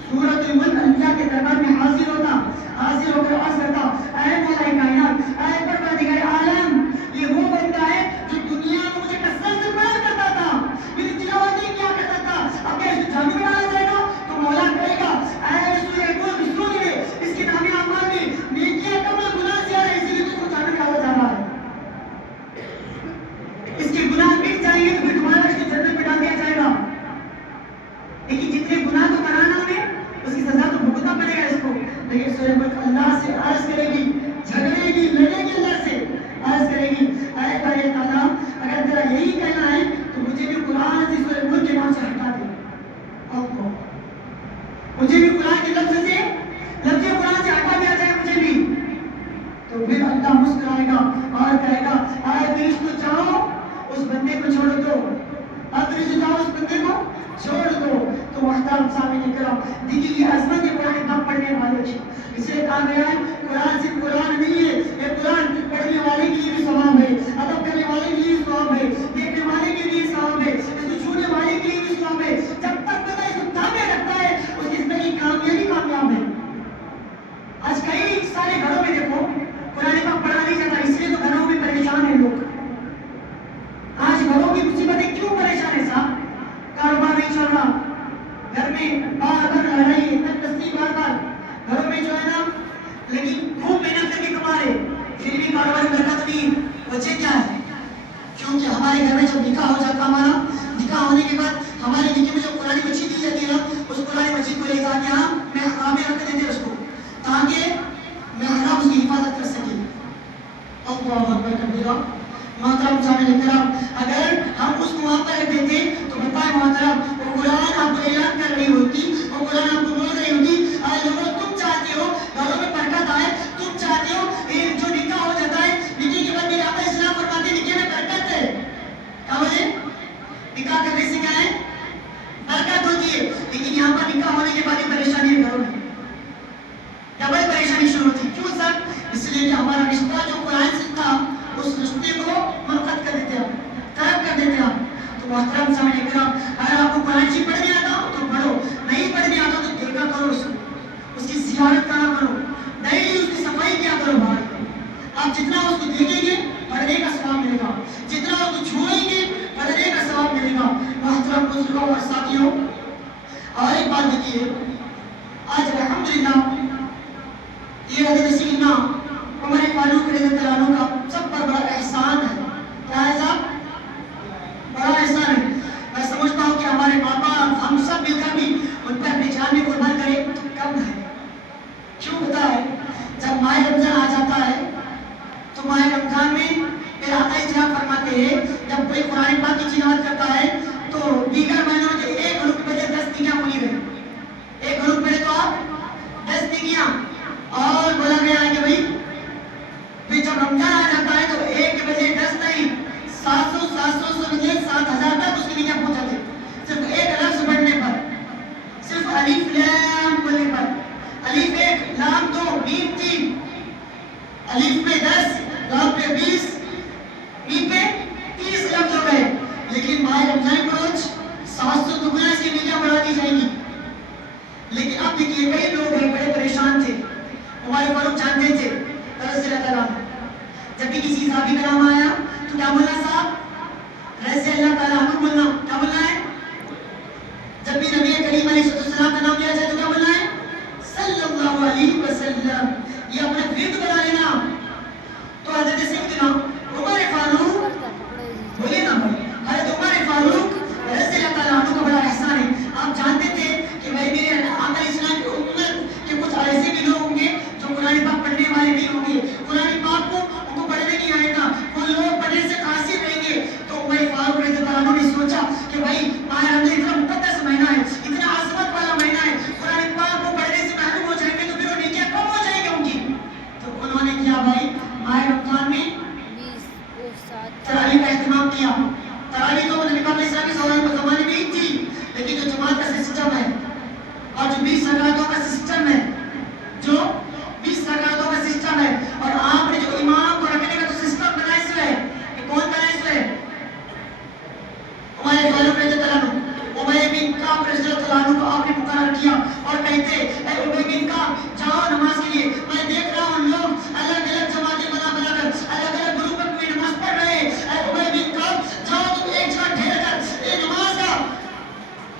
سورۃ الملک اللہ کے دربار میں حاضر ہوتا، حاضر ہو کر عرض کرتا اے مولا کائنات، اے پروردگار عالم، یہ وہ بندہ ہے جو دنیا میں مجھے کثرت سے پڑھا کرتا تھا، میری تلاوت نہیں کیا کرتا تھا، اب کیا اس کو جہنم میں ڈالا جائے گا؟ تو مولا کہے گا اے سورہ ملک سن لے، اس کے نام اعمال میں نیکیاں کم اور گناہ زیادہ ہے، اسی لیے تم کو جہنم میں ڈالا جا رہا ہے۔ اس کے گناہ مٹ جائیں گے تو پھر تمہارا اس کو جنت میں ڈال دیا جائے گا، لیکن جتنے گناہ تو کرانا انہیں اس کی سزا تو بھگتنا پڑے گا اس کو۔ لیکن سورہ ملک اللہ سے عرض کرے گی، جھگڑے گی، لڑے گی، اللہ سے عرض کرے گی اے باری تعالیٰ اگر تیرا یہی کہنا ہے تو مجھے بھی قرآن سے سورہ ملک کے نام سے ہٹا دے، مجھے بھی قرآن کے لفظ سے لفظ قرآن سے ہٹا دیا جائے مجھے بھی۔ تو پھر اللہ مسکرائے گا اور کہے گا اے فرشتوں جاؤ اس بندے کو چھوڑ دو، فرشتوں جاؤ اس بندے کو چھوڑ دو۔ تو محترم سامعین کرام دیکھیے یہ عظمت ہے قرآن پاک پڑھنے والے کی، اس لیے کہا گیا ہے قرآن صرف قرآن نہیں ہے، یہ قرآن پڑھنے والے کے لیے بھی ثواب ہے، ادب کرنے والے کے لیے بھی ثواب ہے، دیکھنے والے کے لیے ثواب ہے، اس کو چھونے والے کے لیے بھی ثواب ہے۔ جب تک بندہ اس کو تھامے رکھتا ہے اس کی زندگی کامیابی کامیاب ہے۔ آج کئی سارے گھروں میں دیکھو قرآن پاک پڑھا نہیں جاتا، اس لیے تو گھروں میں پریشان ہیں لوگ۔ آج گھروں کی مصیبتیں کیوں پریشان ہیں صاحب؟ کاروبار نہیں چل رہا، گھر میں بار بار لڑائی، تنگدستی، بار بار گھروں میں جو ہے نا، لیکن خوب محنت کر کے کما رہے پھر بھی کاروبار میں برکت نہیں۔ وجہ کیا ہے؟ کیونکہ ہمارے گھر میں جب نکاح ہو جاتا، ہمارا نکاح ہونے کے بعد ہمارے نکاح میں جو قرآن مجید دی جاتی ہے نا، اس قرآن مجید کو لے جا کے ہم محراب میں رکھ دیتے اس کو تاکہ محراب اس کی حفاظت کر سکے۔ اللہ اکبر کبیرہ۔ محترم سامعین کرام اگر ہم اس کو وہاں پر رکھ دیتے تو بتائیں محترم وہ قرآن آپ کو اعلان کر رہی ہوتی، وہ قرآن آپ کو بول رہی ہوتی اے لوگوں تم چاہتے ہو گھروں میں برکت آئے، تم چاہتے ہو جو نکاح ہو جاتا ہے نکاح کے بعد میرے آقا اسلام فرماتے نکاح میں برکت ہے۔ کیا وجہ؟ نکاح کرنے سے کیا ہے؟ برکت ہوتی ہے، لیکن یہاں پر نکاح ہونے کے بعد پریشانی ہے گھروں میں، ڈبل پریشانی شروع ہوتی۔ کیوں سر؟ اس لیے کہ ہمارا رشتہ جو قرآن سے تھا اس رشتے کو منقطع کر دیتے ہیں، طرف کر دیتے ہیں۔ تو محترم سامعین کرام اگر آپ کو قرآن شریف پڑھنے آتا ہو تو پڑھو، نہیں پڑھنے آتا تو دیکھا کرو اس کی زیارت کرا کرو، ڈیلی اس کی صفائی کیا کرو باہر۔ آپ جتنا اس کو دیکھیں گے پڑھنے کا ثواب ملے گا، جتنا اس کو چھوئیں گے پڑھنے کا ثواب ملے گا۔ محترم بزرگوں اور ساتھیوں اور ایک بات دیکھیے، آج الحمدللہ یہ حضرت سیدنا عمر فاروق رضی اللہ عنہ کا سب پر بڑا احسان ہے۔ کیا ہے صاحب؟ بڑا احسان ہے۔ میں سمجھتا ہوں کہ ہمارے پاپا ہم سب مل کر بھی ان پر اپنی جان میں قربان کرے تو کم ہے۔ کیوں ہوتا ہے؟ جب ماہ رمضان آ جاتا ہے تو ماہ رمضان میں میرے آقا اسلام فرماتے فرماتے ہیں جب کوئی قرآن پاک کی تلاوت کرتا ہے تو دیگر مہینوں میں ایک گروپ پہلے 10 نیکیاں پوری گئی، ایک گروپ پہلے تو آپ 10 نیکیاں، اور بولا گیا ہے کہ بھائی پھر جب رمضان آ جاتا ہے تو ایک کے بجے 10 نہیں 700 سے بجے 7000 تک اس کی نیکیاں پہنچ جاتے ہیں، صرف ایک لفظ پڑھنے پر، صرف الف لام بولنے پر، الف 1 لام 2 میم 3، الف پہ 10 لام پہ 20 میم پہ 30 لفظ ہو گئے، لیکن ماہ رمضان کو روز 700 دگنا اس کی نیکیاں بڑھا دی جائیں گی۔ لیکن اب دیکھیے کئی لوگ ہیں بڑے پریشان تھے، عمر فاروق جانتے تھے رضی اللہ تعالیٰ، جب بھی کسی صحابی کا نام آیا تو کیا بولنا صاحب؟ رضی اللہ تعالیٰ عنہ بولنا، کیا بولنا ہے؟ جب بھی نبی کریم علیہ السلام کا نام لیا جائے تو کیا بولنا ہے؟ صلی اللہ علیہ وسلم، یہ اپنا ورد بنا لینا۔ تو حضرت سیدنا عمر فاروق بولے نا بھائی، حضرت عمر فاروق رضی اللہ تعالیٰ عنہ کا بڑا احسان ہے، آپ جانتے تھے کہ بھائی میرے آقا علیہ السلام کی امت کے کچھ ایسے بھی لوگ ہوں گے جو قرآن پاک پڑھنے والے نہیں ہوں گے، قرآن پاک کو ان کو پڑھنے نہیں آئے گا، وہ لوگ پڑھنے سے قاصر رہیں گے۔ تو عمر فاروق رضی اللہ عنہ نے سوچا کہ بھائی ماہ رمضان اتنا مقدس مہینہ ہے، اتنا عظمت والا مہینہ ہے، قرآن پاک کو پڑھنے سے محروم ہو جائیں گے تو پھر وہ نیکیاں کم ہو جائیں گے ان کی۔ تو انہوں نے کیا بھائی ماہ رمضان میں تراویح کا اہتمام کیا۔ تراویح تو نبی پاک علیہ السلام کے زمانے میں ہی تھی، لیکن جو جماعت کا سسٹم ہے اور جو 20 رکعتوں کا سسٹم ہے، جو 20 رکعتوں کا سسٹم ہے، اور آپ نے جو امام کو رکھنے کا جو سسٹم بنایا سو ہے، یہ کون بنایا سو ہے؟ عمر فاروق رضی اللہ عنہ، عمر بن کعب رضی اللہ عنہ کو آپ نے مقرر کیا اور کہتے اے عمر بن کعب جاؤ نماز کے لیے، میں دیکھ رہا ہوں لوگ الگ الگ جماعتیں بنا کر الگ الگ گروپ میں نماز پڑھ رہے ہیں، اے عمر بن کعب جاؤ تم ایک جگہ ٹھہر کر یہ نماز کا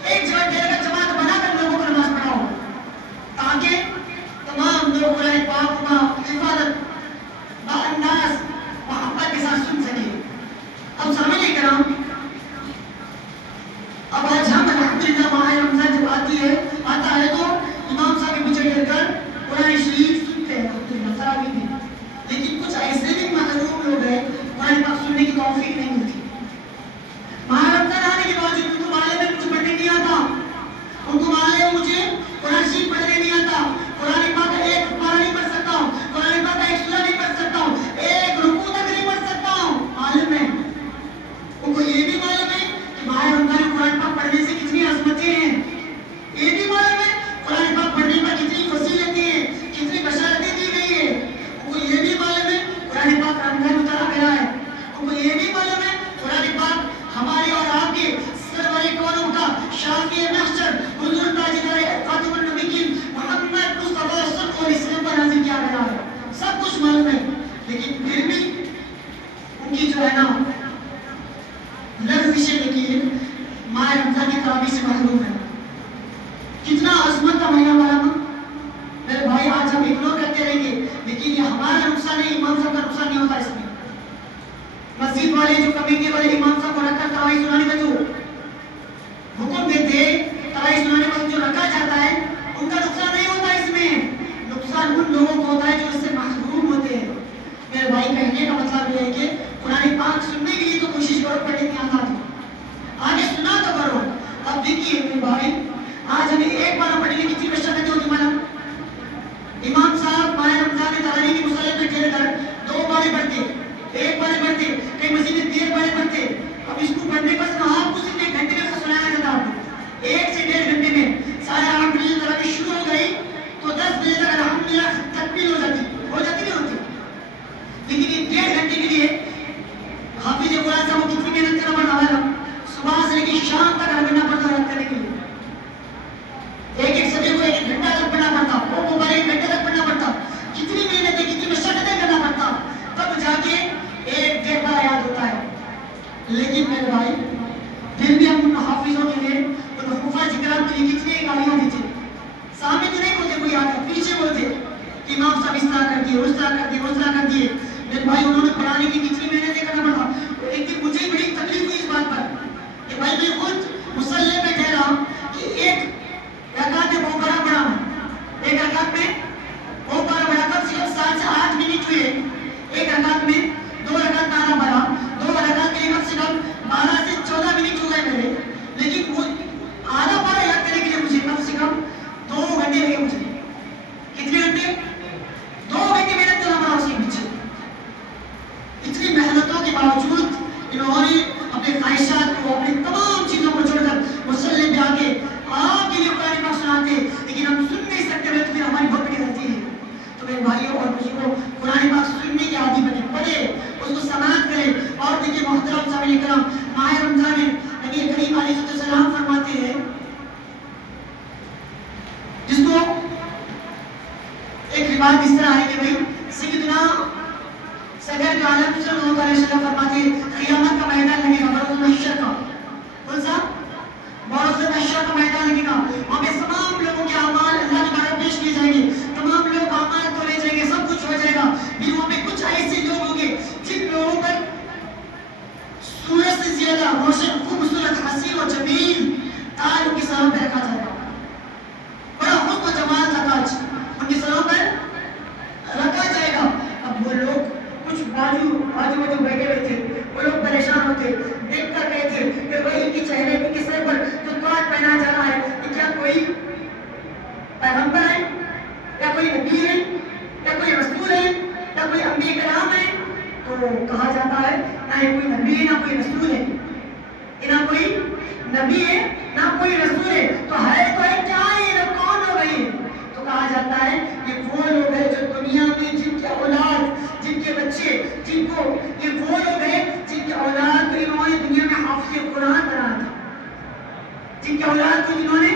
ایک جگہ ٹھہر کر جماعت بنا کر لوگوں کو نماز پڑھاؤ، تاکہ تمام لوگ قرآن پاک کا حفاظت باانداز محبت کے ساتھ سن سکیں۔ اب سامنے کرام، اب آج ہم الحمدللہ ماہ رمضان جب آتا ہے تو امام صاحب کے پیچھے گر کر قرآن شریف سنتے ہیں الحمدللہ تراویح میں، لیکن کچھ ایسے بھی محروم لوگ ہیں قرآن پاک سننے کی توفیق نہیں ملتی۔ ماہ رمضان آنے کے بعد ان کو معلوم ہے مجھے پڑھنے نہیں آتا، ان کو معلوم ہے مجھے قرآن شریف پڑھنے نہیں آتا، قرآن پاک کا ایک پارہ نہیں پڑھ سکتا ہوں، قرآن پاک کا ایک سورہ نہیں پڑھ سکتا ہوں، ایک رکوع تک نہیں پڑھ سکتا ہوں، معلوم ہے ان کو، یہ بھی معلوم ہے کہ ماہ رمضان میں قرآن پاک پڑھنے سے کتنی عظمتیں ہیں، یہ بھی معلوم ہے قرآن پاک پڑھنے پر کتنی فضیلتیں ہیں، کتنی بشارتیں دی گئی ہیں، ان کو یہ بھی معلوم ہے قرآن پاک رمضان میں اتارا گیا ہے، ان کو یہ بھی معلوم ہے قرآن پاک ہمارے اور آپ کے سرور کونوں کا شافی محشر حضور تاجدار خاتم النبیین محمد مصطفیٰ صلی اللہ علیہ وسلم پر نازل کیا گیا ہے، سب کچھ معلوم ہے، لیکن پھر بھی ان کی جو ہے نا لفظ لیکن ماہ رمضان کی تراویح سے محروم ہے۔ کتنا عظمت کا مہینہ والا میرے بھائی، آج ہم اگنور کرتے رہیں گے، لیکن یہ ہمارا نقصان نہیں، امام صاحب کا نقصان نہیں ہوتا اس میں۔ مسجد والے جو کمیٹی والے امام صاحب کو رکھ کر تراویح سنانے کا جو حکم دیتے، تراویح سنانے کا جو رکھا جاتا ہے، ان کا نقصان نہیں ہوتا اس میں، نقصان ان لوگوں کو ہوتا ہے جو اس سے محروم ہوتے ہیں۔ میرے بھائی کہنے کا مطلب یہ ہے کہ قرآن پاک سننے کے لیے تو کوشش کرو، پڑھنے کی آتا تو آگے سنا تو کرو۔ اب دیکھیے میرے بھائی، آج ہمیں ایک بار پڑھنے کی کتنی مشقت ہوتی ہے، امام صاحب ماہ رمضان میں تراویح کی مصلی پہ ٹھہر کر 2 بارے پڑھتے، 1 بارے پڑھتے، کئی مسجد میں 3 بارے پڑھتے۔ اب اس کو پڑھنے پر آپ کو صرف 1 گھنٹے میں سنایا جاتا ہے، 1 سے 1.5 گھنٹے میں سارے الحمدللہ تراویح شروع ہو گئی تو 10 بجے تک الحمدللہ تکمیل ہو جاتی نہیں ہوتی، لیکن یہ 1.5 گھنٹے کے لیے حافظ قرآن صاحب کو کتنی محنت کرنا پڑتا ہے، صبح سے لے کے شام تک پڑھنا پڑتا ہے کرنے کے لیے، ایک سبجیکٹ کو 1 گھنٹہ تک پڑھنا پڑتا، وہ موبائل 1 گھنٹے تک پڑھنا پڑتا، کتنی محنتیں کتنی مشقتیں کرنا پڑتا، تب جا کے 1 بار یاد ہوتا ہے۔ لیکن میرے بھائی پھر بھی ہم ان حافظوں کے لیے، ان حفاظ کرام کے لیے کتنی گالیاں دیتے، سامنے تو نہیں بولتے کوئی آتا، پیچھے بولتے کہ امام صاحب اس طرح کر دیے، اس طرح کر دیے، اس طرح کر دیے۔ میرے بھائی انہوں نے پڑھانے کی کتنی محنتیں کرنا پڑتا۔ ایک دن مجھے بڑی تکلیف ہوئی اس بات پر کہ بھائی میں خود مصلی پہ ٹھہرا کہ 1 رکعت میں بہت بڑا پڑھا ہوں، 1 رکعت میں بہت بڑا پڑھا، کم سے کم 7 سے 8 منٹ ہوئے، 1 رکعت میں 2 رکعت نعرہ پڑھا، 2 رکعت کے لیے انہوں نے اپنے خواہشات کو، اپنی تمام چیزوں کو چھوڑ کر مسلح پہ آ کے آپ کے لیے قرآن پاک سناتے، لیکن ہم سن نہیں سکتے ہوئے تو پھر ہماری بہت بڑی غلطی ہے. تو میرے بھائیوں اور بزرگوں، قرآن پاک سننے کے عادی بنے، پڑھے، اس کو سماعت کرے. اور دیکھیے محترم سامعین کرام، ماہ رمضان میں نبی کریم علیہ السلام فرماتے ہیں، جس کو ایک روایت اس طرح ہے کہ بھائی سیدنا سرکار دو عالم صلی اللہ علیہ وسلم فرماتے ہیں قیامت کا میدان لگے گا، بروز محشر کا. کون سا؟ بروز محشر کا میدان لگے گا. وہاں پہ تمام لوگوں کے اعمال اللہ کے بارے پیش کیے جائیں گے، تمام لوگ اعمال تو لے جائیں گے، سب کچھ ہو جائے گا. پھر وہاں پہ کچھ ایسے لوگ ہوں گے جن لوگوں پر سورج سے زیادہ روشن، خوبصورت، حسین و جمیل تاج ان کی سروں پہ رکھا جائے گا. بڑا حسن و جمال کا تاج ان کی سروں پر رکھا جائے گا. اب وہ لوگ کچھ باجو بیٹھے ہوئے تھے، وہ لوگ پریشان ہوتے، دیکھ کر گئے تھے کہ بھائی ان کے چہرے، ان کے سر پر جو تاج پہنا جا رہا ہے، کہ کیا کوئی پیغمبر ہے، یا کوئی نبی ہے، یا کوئی رسول ہے، یا کوئی انبیاء کرام ہے؟ تو کہا جاتا ہے نہ کوئی نبی ہے، نہ کوئی رسول ہے، نہ کوئی نبی ہے، نہ کوئی رسول ہے. تو ہے تو ہے کیا ہے، یہ کون ہو گئی؟ تو کہا جاتا ہے یہ وہ لوگ ہیں جو دنیا میں جن کے اولاد، جن کے بچے، جن کو، یہ وہ لوگ ہیں جن کے اولاد کو انہوں نے دنیا میں حافظ قرآن بنایا تھا، جن کے اولاد کو انہوں نے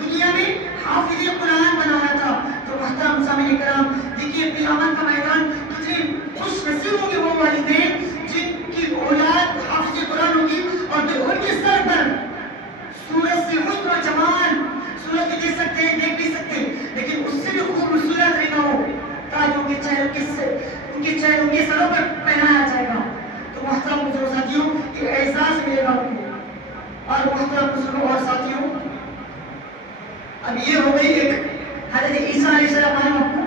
دنیا میں حافظ قرآن بنایا تھا. تو محترم سامعین کرام، دیکھیے قیامت کا میدان کتنے خوش نصیب ہوں گے وہ والدین جن کی اولاد حافظ قرآن ہوگی، اور پھر ان کے سر پر سورج سے حسن و جمال، سورج بھی دیکھ سکتے ہیں، دیکھ نہیں سکتے، لیکن اس سے بھی خوبصورت رہے گا وہ تاج ان کے چہروں، ان کے سروں پر پہنایا جائے گا. تو محترم بزرگ ساتھیوں، یہ احساس ملے گا ان کو. اور محترم بزرگوں اور ساتھیوں، اب یہ ہو گئی ایک حضرت عیسیٰ علیہ السلام. معلوم آپ کو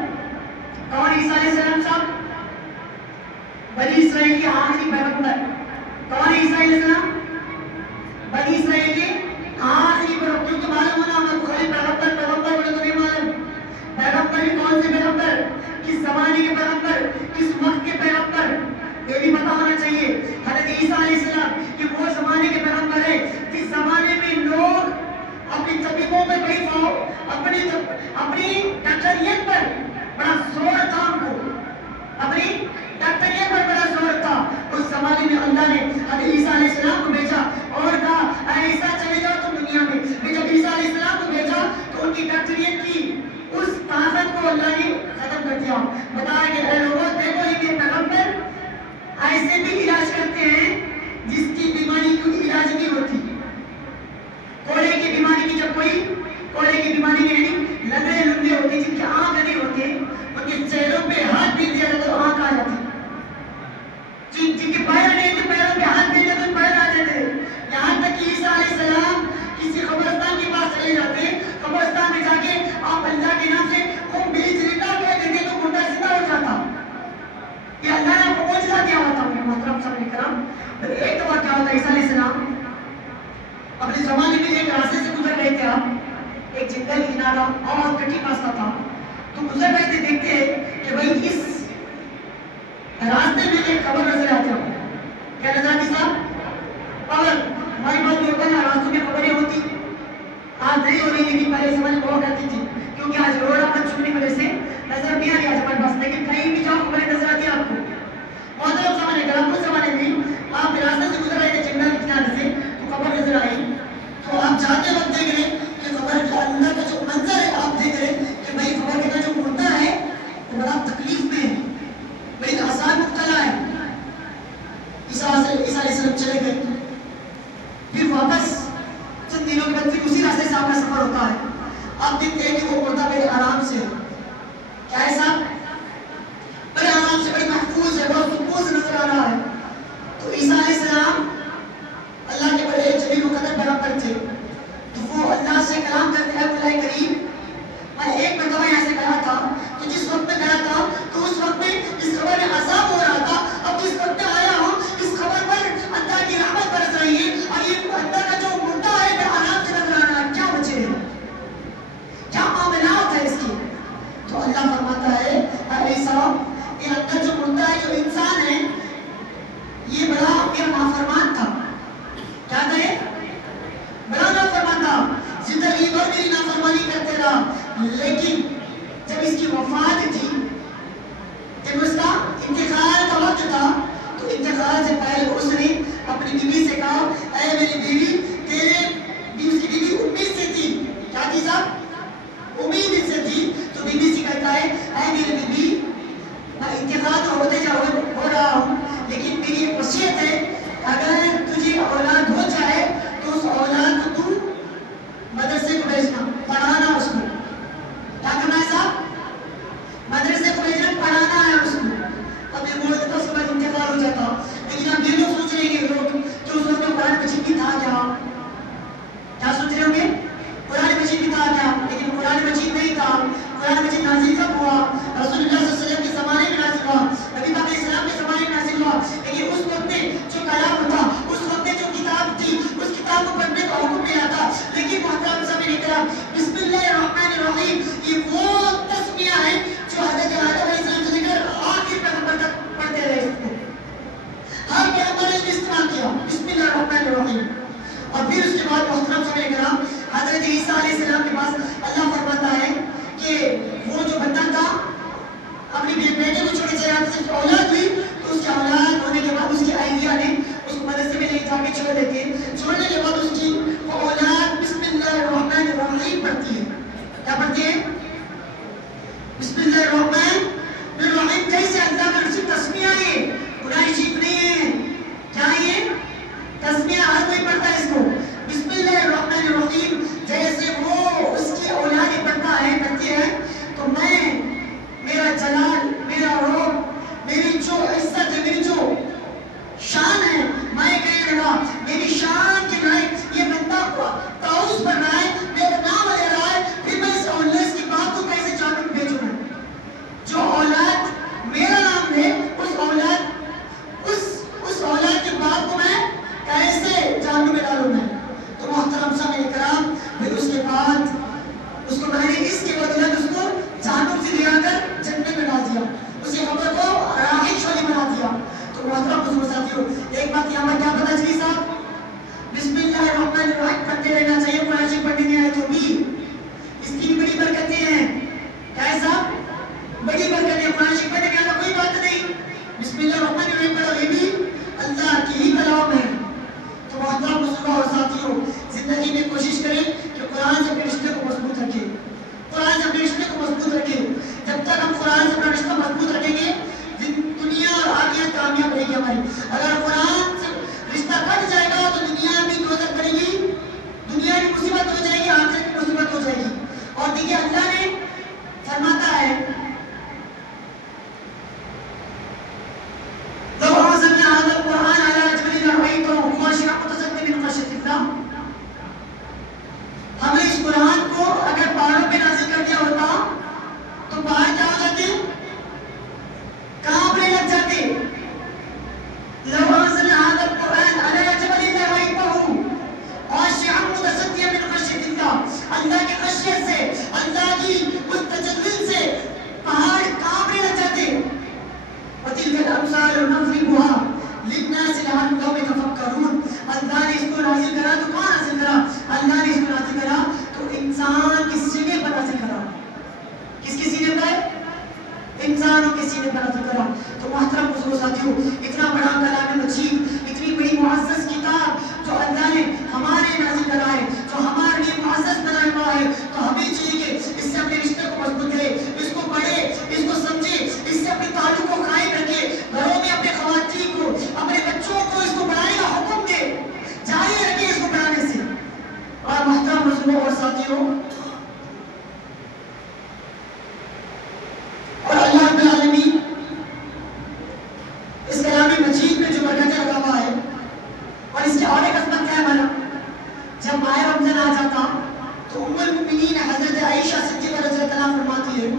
کون عیسیٰ علیہ السلام صاحب؟ بنی اسرائیل کے آخری پیغمبر. کون عیسیٰ علیہ السلام؟ بنی اسرائیل کے آخری پیغمبر. کیوں تو معلوم ہونا ہمیں خالی پیغمبر بولے تو نہیں معلوم. پیغمبر بھی کون سے پیغمبر، کس زمانے کے پیغمبر، کس وقت کے پیغمبر، یہ بھی پتا ہونا چاہیے. حضرت عیسیٰ علیہ السلام یہ وہ زمانے کے پیغمبر ہے جس زمانے میں لوگ اپنی طبیبوں میں بڑی اپنی ڈاکٹریت پر بڑا زور تھا، ان کو اپنی ڈاکٹریت پر بڑا زور تھا. اس زمانے میں اللہ نے حضرت عیسیٰ علیہ السلام کو بھیجا اور کہا اے عیسیٰ چلے جاؤ تم دنیا میں. پھر جب عیسیٰ علیہ السلام کو بھیجا تو ان کی ڈاکٹریت کی اس طاقت کو اللہ نے ختم کر دیا. بتایا کہ اے لوگوں دیکھو یہ پیغمبر ایسے بھی علاج کرتے ہیں جس کی بیماری کو علاج نہیں ہوتی. کوڑے کی بیماری کی، جب کوئی کوڑے کی بیماری میں یعنی لندے لندے ہوتے جن کی آنکھ نہیں ہوتے، ان کے چہروں پہ ہاتھ پھیر دیا جاتا تو آنکھ آ جاتی. جن کے پیر نہیں تھے پیروں پہ ہاتھ پھیر دیتے تو پیر آ جاتے. یہاں تک کہ عیسیٰ علیہ السلام کسی قبرستان کے پاس چلے جاتے، قبرستان میں جا کے آپ اللہ کے نام سے خون بلی زندہ کہہ دیتے تو مردہ زندہ ہو جاتا. یہ اللہ نے آپ کو معجزہ دیا ہوا تھا. محترم سامعین کرام، ایک دفعہ کیا ہوتا ہے، عیسیٰ علیہ السلام اپنے زمانے میں ایک راستے سے گزر رہے تھے. آپ ایک جنگل کنارہ اور کٹی راستہ تھا، تو گزر رہے تھے. دیکھتے ہیں کہ بھائی اس راستے میں ایک قبر نظر آتی ہے. کیا نظر آتی صاحب؟ قبر. ہماری بات میں ہوتا ہے نا، راستوں میں قبریں ہوتی، آج نہیں ہو رہی لیکن پہلے زمانے میں بہت آتی تھی، کیونکہ آج روڈ بن چکنے کی وجہ سے نظر نہیں آ رہی آج ہمارے پاس. لیکن کہیں بھی جاؤ قبریں نظر آتی ہے آپ کو. محترم زمانے کا اس زمانے میں آپ راستے سے گزر رہے تھے جنگل کنارے سے، تو قبر نظر آئی. تو آپ جاتے وقت دیکھ رہے کہ قبر کے اندر کا جو منظر ہے، آپ دیکھ رہے کہ بھائی قبر کے اندر جو مردہ ہے وہ بڑا تکلیف میں ہے، بڑی آسان مبتلا ہے. عیسیٰ علیہ السلام چلے گئے. پھر واپس چند دنوں کے بعد پھر اسی راستے سے آپ کا سفر ہوتا ہے. آپ دیکھتے ہیں کہ وہ مردہ بڑے آرام سے، کیا ہے صاحب، بڑے آرام سے، بڑی محفوظ ہے، بہت سکون سے نظر آ رہا ہے. تو عیسیٰ علیہ السلام حضرت عیسیٰ علیہ السلام کے پاس اللہ فرماتا ہے کہ وہ جو بندہ تھا اپنی بیٹے کو چھوڑ کے چلا جاتا، صرف اولاد ہوئی تو اس کی اولاد ہونے کے بعد اس کی اہلیہ نے اس کو مدرسے میں لے جا کے چھوڑ دیتے ہیں. چھوڑنے کے بعد اس کی وہ اولاد بسم اللہ الرحمن الرحیم پڑھتی ہے. کیا پڑھتی ہے؟ بسم اللہ الرحمن الرحیم. جیسے اللہ کا صرف تسمیہ ہے، قرآن شریف نہیں ہے. کیا یہ تسمیہ ہر کوئی پڑھتا ہے اس کو. بسم اللہ الرحمن الرحیم جیسے وہ اس کی اولاد پڑھتا ہے پڑھتی ہے تو میں میرا جلال، میرا روب، میری جو عزت ہے، میری جو شان ہے، میں کہنے لگا میری شان کے لائق یہ بندہ تعوذ پڑھ رہا ہے، میرا نام لے رہا ہے، پھر میں اس اولاد کی بات کو کیسے جانوں بھیجوں میں؟ جو اولاد میرا نام لے اس اولاد کی بات کو میں کیسے جانوں میں ڈالوں میں؟ تو محترم سامعین کرام، پھر اس کے بعد اس کو میں نے اس کے بدلے اس کو جانب سے لیا کر جنت میں ڈال دیا، اس کی قبر کو راحت والی بنا دیا. تو محترم بزرگ ساتھیوں، ایک بات یہاں پر کیا پتہ چلی صاحب؟ بسم اللہ الرحمن الرحیم پڑھتے رہنا چاہیے. قرآن شریف پڑھنے نہیں آئے تو بھی اس کی بڑی برکتیں ہیں. کیا ہے صاحب؟ بڑی برکتیں. قرآن شریف پڑھنے میں آتا کوئی بات نہیں، بسم اللہ الرحمن الرحیم پڑھو، یہ بھی اللہ کی ہی کلام ہے. تو محترم بزرگوں اور ساتھیوں، زندگی میں کوشش کریں کہ قرآن سے اپنے رشتے کو مضبوط رکھیں. قرآن سے اپنے رشتے کو مضبوط رکھیں. جب تک ہم قرآن سے اپنا رشتہ مضبوط رکھیں گے دنیا اور آخرت کامیاب رہے گی ہماری. اگر قرآن سے رشتہ کٹ جائے گا تو دنیا بھی دوزخ کرے گی، دنیا کی مصیبت ہو جائے گی، آخرت کی مصیبت ہو جائے گی. اور دیکھیے اللہ نے فرماتا ہے لو انزلنا هذا القرآن على جبل لرأيته خاشعا متصدعا من خشية الله. ہم نے اس قرآن کو اگر پہاڑوں پہ نازل کر دیا ہوتا تو پہاڑ کیا ہو جاتے؟ کانپنے لگ جاتے. لو انزلنا هذا القرآن على جبل لرأيته خاشعا متصدعا من خشية الله. اللہ کی خشیت سے، اللہ کی اس تجلی سے پہاڑ کانپنے لگ جاتے. وتلك الأمثال نضربها للناس لعلهم يتفكرون. اللہ نے اس کو نازل کرا تو کہاں نازل کرا؟ اللہ نے اس کو نازل کرا تو انسان کے سینے پر نازل کرا. کس کے سینے پر؟ انسانوں کے سینے پر نازل کرا. تو محترم بزرگوں ساتھیوں، اتنا بڑا کلام مجید، اتنی بڑی معزز کتاب جو اللہ نے ہمارے نازل کرا ہے، جو ہمارے لیے معزز بنایا ہوا ہے، تو ہمیں چاہیے کہ اس سے اپنے رشتے کو مضبوط کرے، اس کو پڑھے، اس کو سمجھے، اس سے اپنے تعلق کو قائم رکھے، گھروں میں اپنے خواتین کو، اپنے بچوں کو اس کو پڑھانے کا حکم دے، جاری رکھے اس کو پڑھانے سے. اور محترم بزرگوں اور ساتھیوں، اور اللہ رب العالمین اس کلام مجید میں جو برکتیں لگا ہوا ہے، اور اس کی اور ایک عظمت کیا ہے ہمارا؟ جب ماہ رمضان آ جاتا تو ام المؤمنین حضرت عائشہ صدیقہ رضی اللہ عنہا فرماتی ہے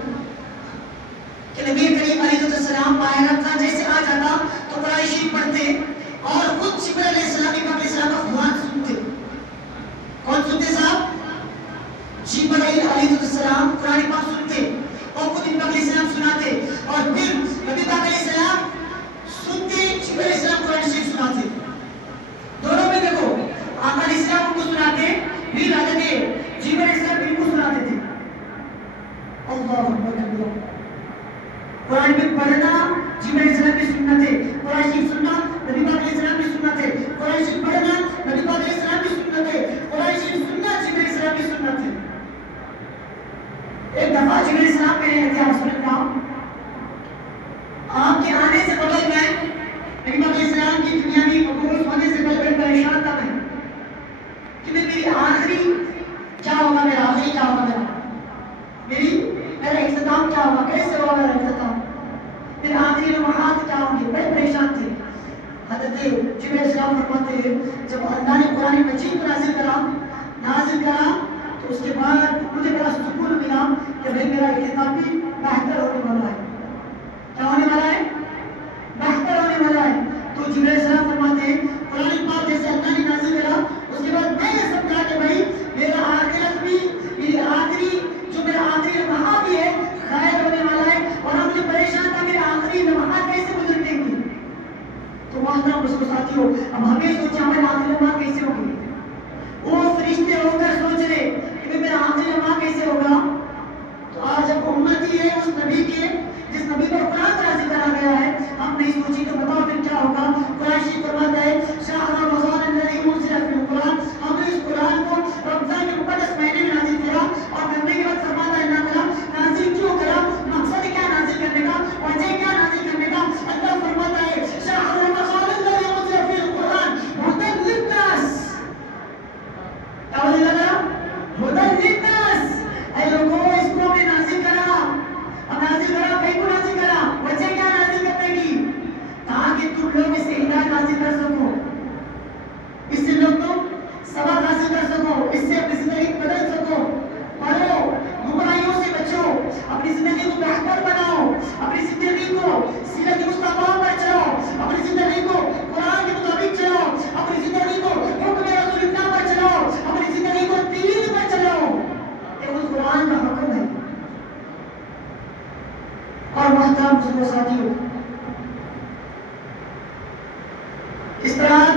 کہ نبی کریم علیہ السلام ماہ رمضان جیسے آ جاتا تو قرآن شریف پڑھتے اور خود جبرائیل علیہ السلام امام علیہ السلام کا قرآن سنتے. کون سنتے صاحب؟ جبرائیل علیہ السلام قرآن پاک سنتے اور خود امام علیہ السلام سناتے، اور پھر نبی پاک علیہ السلام سنتے، جبرائیل علیہ السلام قرآن شریف سناتے. دونوں میں دیکھو، آقا علیہ السلام ان کو سناتے، پھر حضرت جبرائیل علیہ السلام ان کو سناتے تھے. اللہ اکبر. قرآن میں پڑھنا جبرائیل علیہ السلام کی سنت ہے، قرآن شریف سننا نبی پاک علیہ السلام کی سنت ہے، قرآن شریف پڑھنا نبی پاک علیہ السلام کی سنت ہے، قرآن شریف سننا جبرائیل علیہ السلام کی سنت ہے. ایک دفعہ جبرائیل علیہ السلام کہنے لگے رسول اللہ، آپ کے آنے سے قبل میں نبی پاک علیہ السلام کی دنیاوی مقبول ہونے سے پہلے پریشان تھا میں کہ میری آخری کیا ہوگا، میرا آخری کیا ہوگا، میرا اختتام کیا ہوگا، کیسے ہوگا میرا اختتام، میرے آخری لمحات کیا ہوں گے. بڑے پریشان تھے. حضرت جبرائیل علیہ السلام فرماتے ہیں جب اللہ نے قرآن مجید کو نازل کرا تو اس کے بعد مجھے بڑا سکون ملا کہ بھائی میرا اختتام بھی بہتر ہونے والا ہے. کیا ہونے والا ہے؟ بہتر ہونے والا ہے. تو جبرائیل علیہ السلام فرماتے ہیں قرآن پاک جیسے اللہ نے نازل کرا اس کے بعد میں نے سمجھا کہ بھائی میرا آخرت بھی، میری آخری جو میرا آخری لمحہ بھی ہے خیر ہونے والا ہے. اور ہم مجھے پریشان تھا میرے آخری لمحات کیسے گزرتے گے. تو محترم اس کو ساتھیوں، اب ہمیں سوچیں ہمارے آخری لمحات کیسے ہوں گے. وہ فرشتے ہو کر سوچ رہے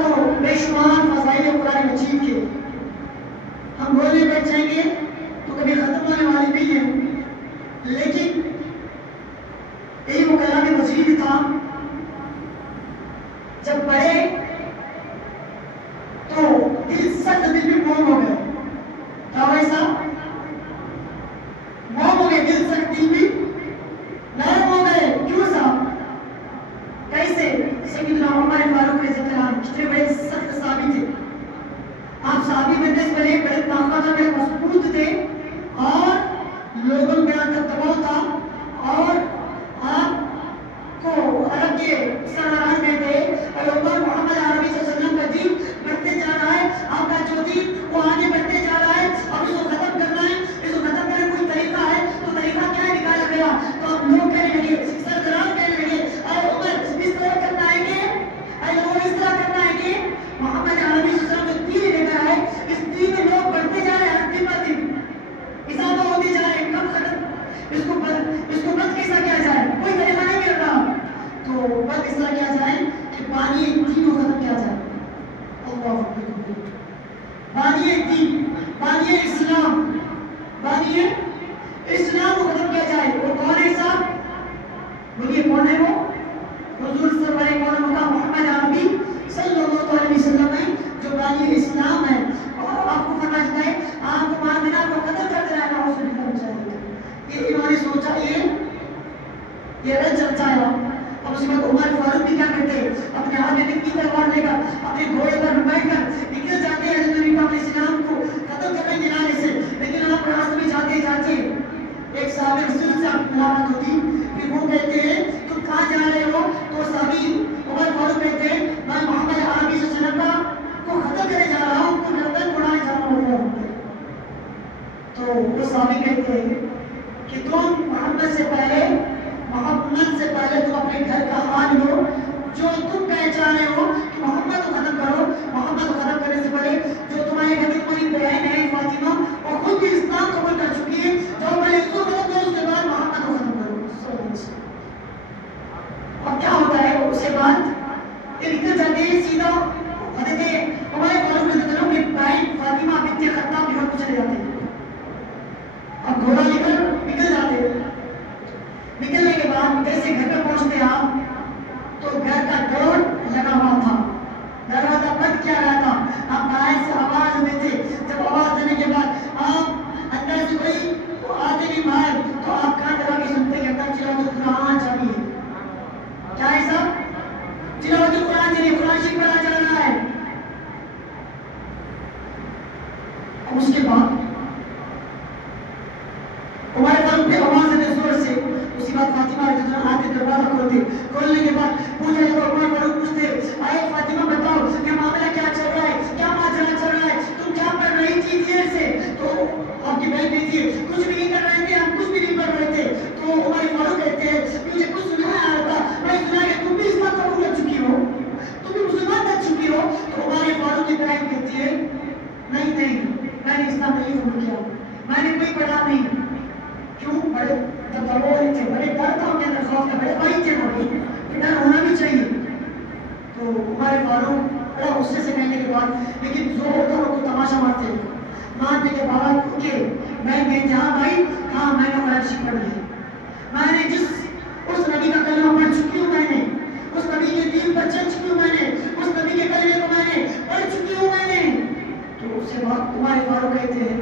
ہزاروں بے شمار فضائل قرآن مجید کے ہم بولنے بیٹھ جائیں گے تو کبھی ختم ہونے والی نہیں ہے، لیکن یہی وہ کلام مجید تھا جب پڑھے تو دل سخت دل بھی موم ہو گئے. کیا بھائی صاحب موم ہو گئے، دل سخت دل بھی نرم ہو گئے. کیوں صاحب؟ کیسے؟ سیدنا عمر فاروق رضی اللہ عنہ کتنے بڑے سخت صحابی تھے. آپ صحابی بننے سے پہلے بڑے طاقتور بڑے مضبوط تھے اور لوگوں میں آپ کا دباؤ تھا اور آپ کو عرب کے سربراہ میں تھے اور عمر محمد عربی صلی اللہ علیہ وسلم کا دین بڑھتے جا رہا ہے، آپ کا جو دین وہ آگے بڑھتے جا رہا ہے اور اس کو ختم کرنا ہے. اس کو ختم کرنے کوئی طریقہ ہے تو طریقہ کیا ہے نکالا گیا؟ تو اب لوگ کہنے لگے، سربراہ کہنے لگے اے عمر اس طرح کرنا ہے کہ اے لوگ اس طرح کرنا ہے کہ محمد عربی صلی اللہ علیہ وسلم جو دین لے کر آئے اس دین میں لوگ بڑھتے جا رہے ہیں، دن پر دن اضافہ ہوتے جا رہے ہیں، کم ختم اس کو بند کیسا کیا جائے؟ کوئی طریقہ نہیں مل رہا. تو بند اس طرح کیا جائے کہ بانی دین کو ختم کیا جائے. اللہ اکبر. بانی دین، بانی اسلام، بانی اسلام کو ختم کیا جائے. وہ کون ہے صاحب؟ بولیے کون ہے وہ؟ حضور سرور کون مقام محمد عربی صلی اللہ علیہ وسلم ہے جو بانی اسلام ہے. اور آپ کو فرمایا ہے آپ کو مار دینا، آپ کو قتل کر دینا ہے. اس نے کرنا چاہیے. یہ انہوں نے سوچا یہ رد چلتا ہے. اب اس کے بعد عمر فاروق بھی کیا کرتے ہیں؟ اپنے ہاتھ میں نکی تلوار لے کر اپنے گھوڑے پر بیٹھ کر نکل جاتے ہیں نبی پاک اسلام کو ختم کرنے کے نعرے سے. لیکن آپ راستے میں جاتے جاتے ایک صحابی رسول سے ملاقات ہوتی، پھر وہ کہتے ہیں تم کہاں جا رہے ہو؟ تو صحابی عمر فاروق کہتے ہیں میں محمد عربی صلی اللہ علیہ وسلم کو ختم کرنے جا رہا ہوں، کو گردن اڑانے جا رہا ہوں. تو وہ صحابی کہتے ہیں کہ تم محمد سے پہلے تم اپنے گھر کا حال لو. جو تم پہچان رہے ہو کہ محمد کو ختم کرو، محمد کو ختم کرنے سے پہلے جو تمہارے گھر میں تمہاری بہن ہے فاطمہ وہ خود بھی اسلام قبول کر چکی ہے، جو پہلے اس کو ختم کرو اس کے بعد محمد کو ختم کرو. اب کیا ہوتا ہے اس کے بعد یہ نکل جاتے ہیں سیدھا حضرت عمر فاروق رضی اللہ عنہ کی بہن فاطمہ بنت خطاب کے گھر کو چلے جاتے ہیں. اب گھوڑا لے کر نکل جاتے ہیں. نکلنے کے بعد جیسے گھر پہ پہنچتے آپ تو گھر کا ڈور لگا ہوا تھا، دروازہ بند کیا گیا تھا. آپ باہر سے آواز میں تھے، جب آواز دینے کے بعد آپ اندر سے کوئی آتے نہیں باہر تو آپ کہاں لگا کے سنتے کہ اندر تلاوت قرآن جاری ہے. کیا ہے صاحب؟ تلاوت قرآن جاری، قرآن شریف پڑھا جا رہا ہے. اب اس کے بعد عمر فاروق کی آواز سے زور سے اسی بات فاطمہ رضی اللہ عنہا آتے دروازہ کھولنے کے بعد پوچھا جب عمر فاروق پوچھتے آئے فاطمہ بتاؤ یہ معاملہ کیا چل رہا ہے، کیا ماجرا چل رہا ہے، تم کیا پڑھ رہی تھی دیر سے؟ تو آپ کی بہن کہتی ہے کچھ بھی نہیں کر رہے تھے، ہم کچھ بھی نہیں پڑھ رہے تھے. تو عمر فاروق کہتے ہیں مجھے کچھ سنا آ رہا تھا، میں سنا کہ تم بھی اسلام قبول کر چکی ہو، تم بھی مسلمان بن چکی ہو. تو عمر فاروق کی بہن کہتی ہے نہیں میں نے اسلام نہیں قبول کیا، میں نے کوئی پڑھا نہیں. کیوں؟ بڑے تبدیلی تھے، بڑے ڈر تھا ان کے اندر، خوف تھا، بڑے بھائی تھے وہ، ڈر ہونا بھی چاہیے. تو عمر فاروق بڑا غصے سے کہنے کے بعد لیکن زور ہوتا ہے وہ تماشا مارتے مارنے کے بعد کہ میں کہتے ہاں بھائی ہاں میں نے قرآن شریف پڑھ لی، میں نے اس نبی کا کلمہ پڑھ چکی ہوں، میں نے اس نبی کے دین پر چل چکی ہوں، میں نے اس نبی کے کلمے کو میں نے پڑھ چکی ہوں میں نے. تو اس کے بعد عمر فاروق کہتے ہیں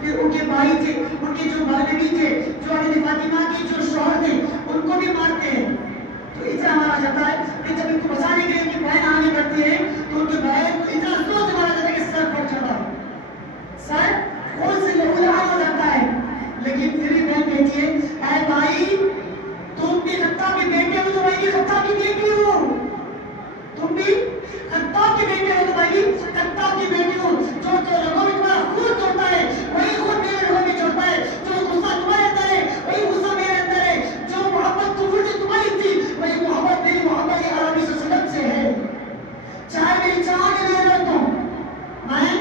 پھر ان کے بھائی تھے، ان کے جو بھائی تھے، جو حضرت فاطمہ کے جو شوہر تھے ان کو بھی مارتے ہیں. تو اتنا مارا جاتا ہے کہ جب ان کو بچانے کے لیے ان کی بہن آگے بڑھتی ہے تو ان کی بہن کو اتنا زور سے مارا جاتا ہے کہ سر پھٹ جاتا ہے، سر خون سے لہولہان ہو جاتا ہے. لیکن پھر بھی بہن کہتی ہے اے بھائی تم بھی خطاب کے بیٹے ہو تو میں بھی خطاب کی بیٹی ہوں، تم بھی خطاب کے بیٹے ہو تو میں بھی خطاب کی بیٹی ہوں. جو لوگوں میں تمہارا خون توڑتا ہے وہی خون میرے لوگوں میں چڑھتا ہے، جو غصہ تمہارے اندر ہے وہی غصہ میرے اندر ہے، جو محبت کفر سے تمہاری تھی وہی محبت میری محمد عربی صلی اللہ علیہ وسلم سے ہے. چاہے میری جان لے رہے ہو تم، میں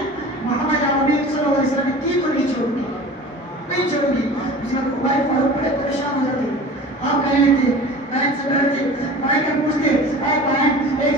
محمد عربی صلی اللہ علیہ وسلم کی کو نہیں چھوڑوں گی، نہیں چھوڑوں گی. اس وقت عمر فاروق بڑے پریشان ہو جاتے. آپ کہنے لگتے بہن سے بیٹھتے بھائی کا پوچھتے اے بہن ایک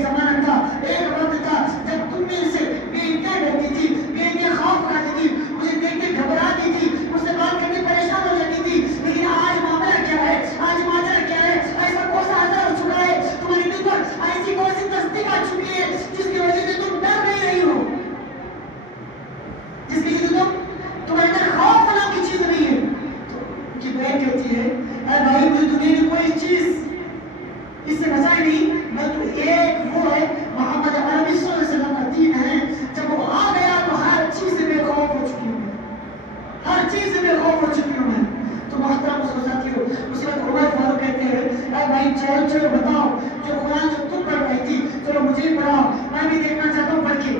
میں بھی دیکھنا چاہتا ہوں پڑھ کے،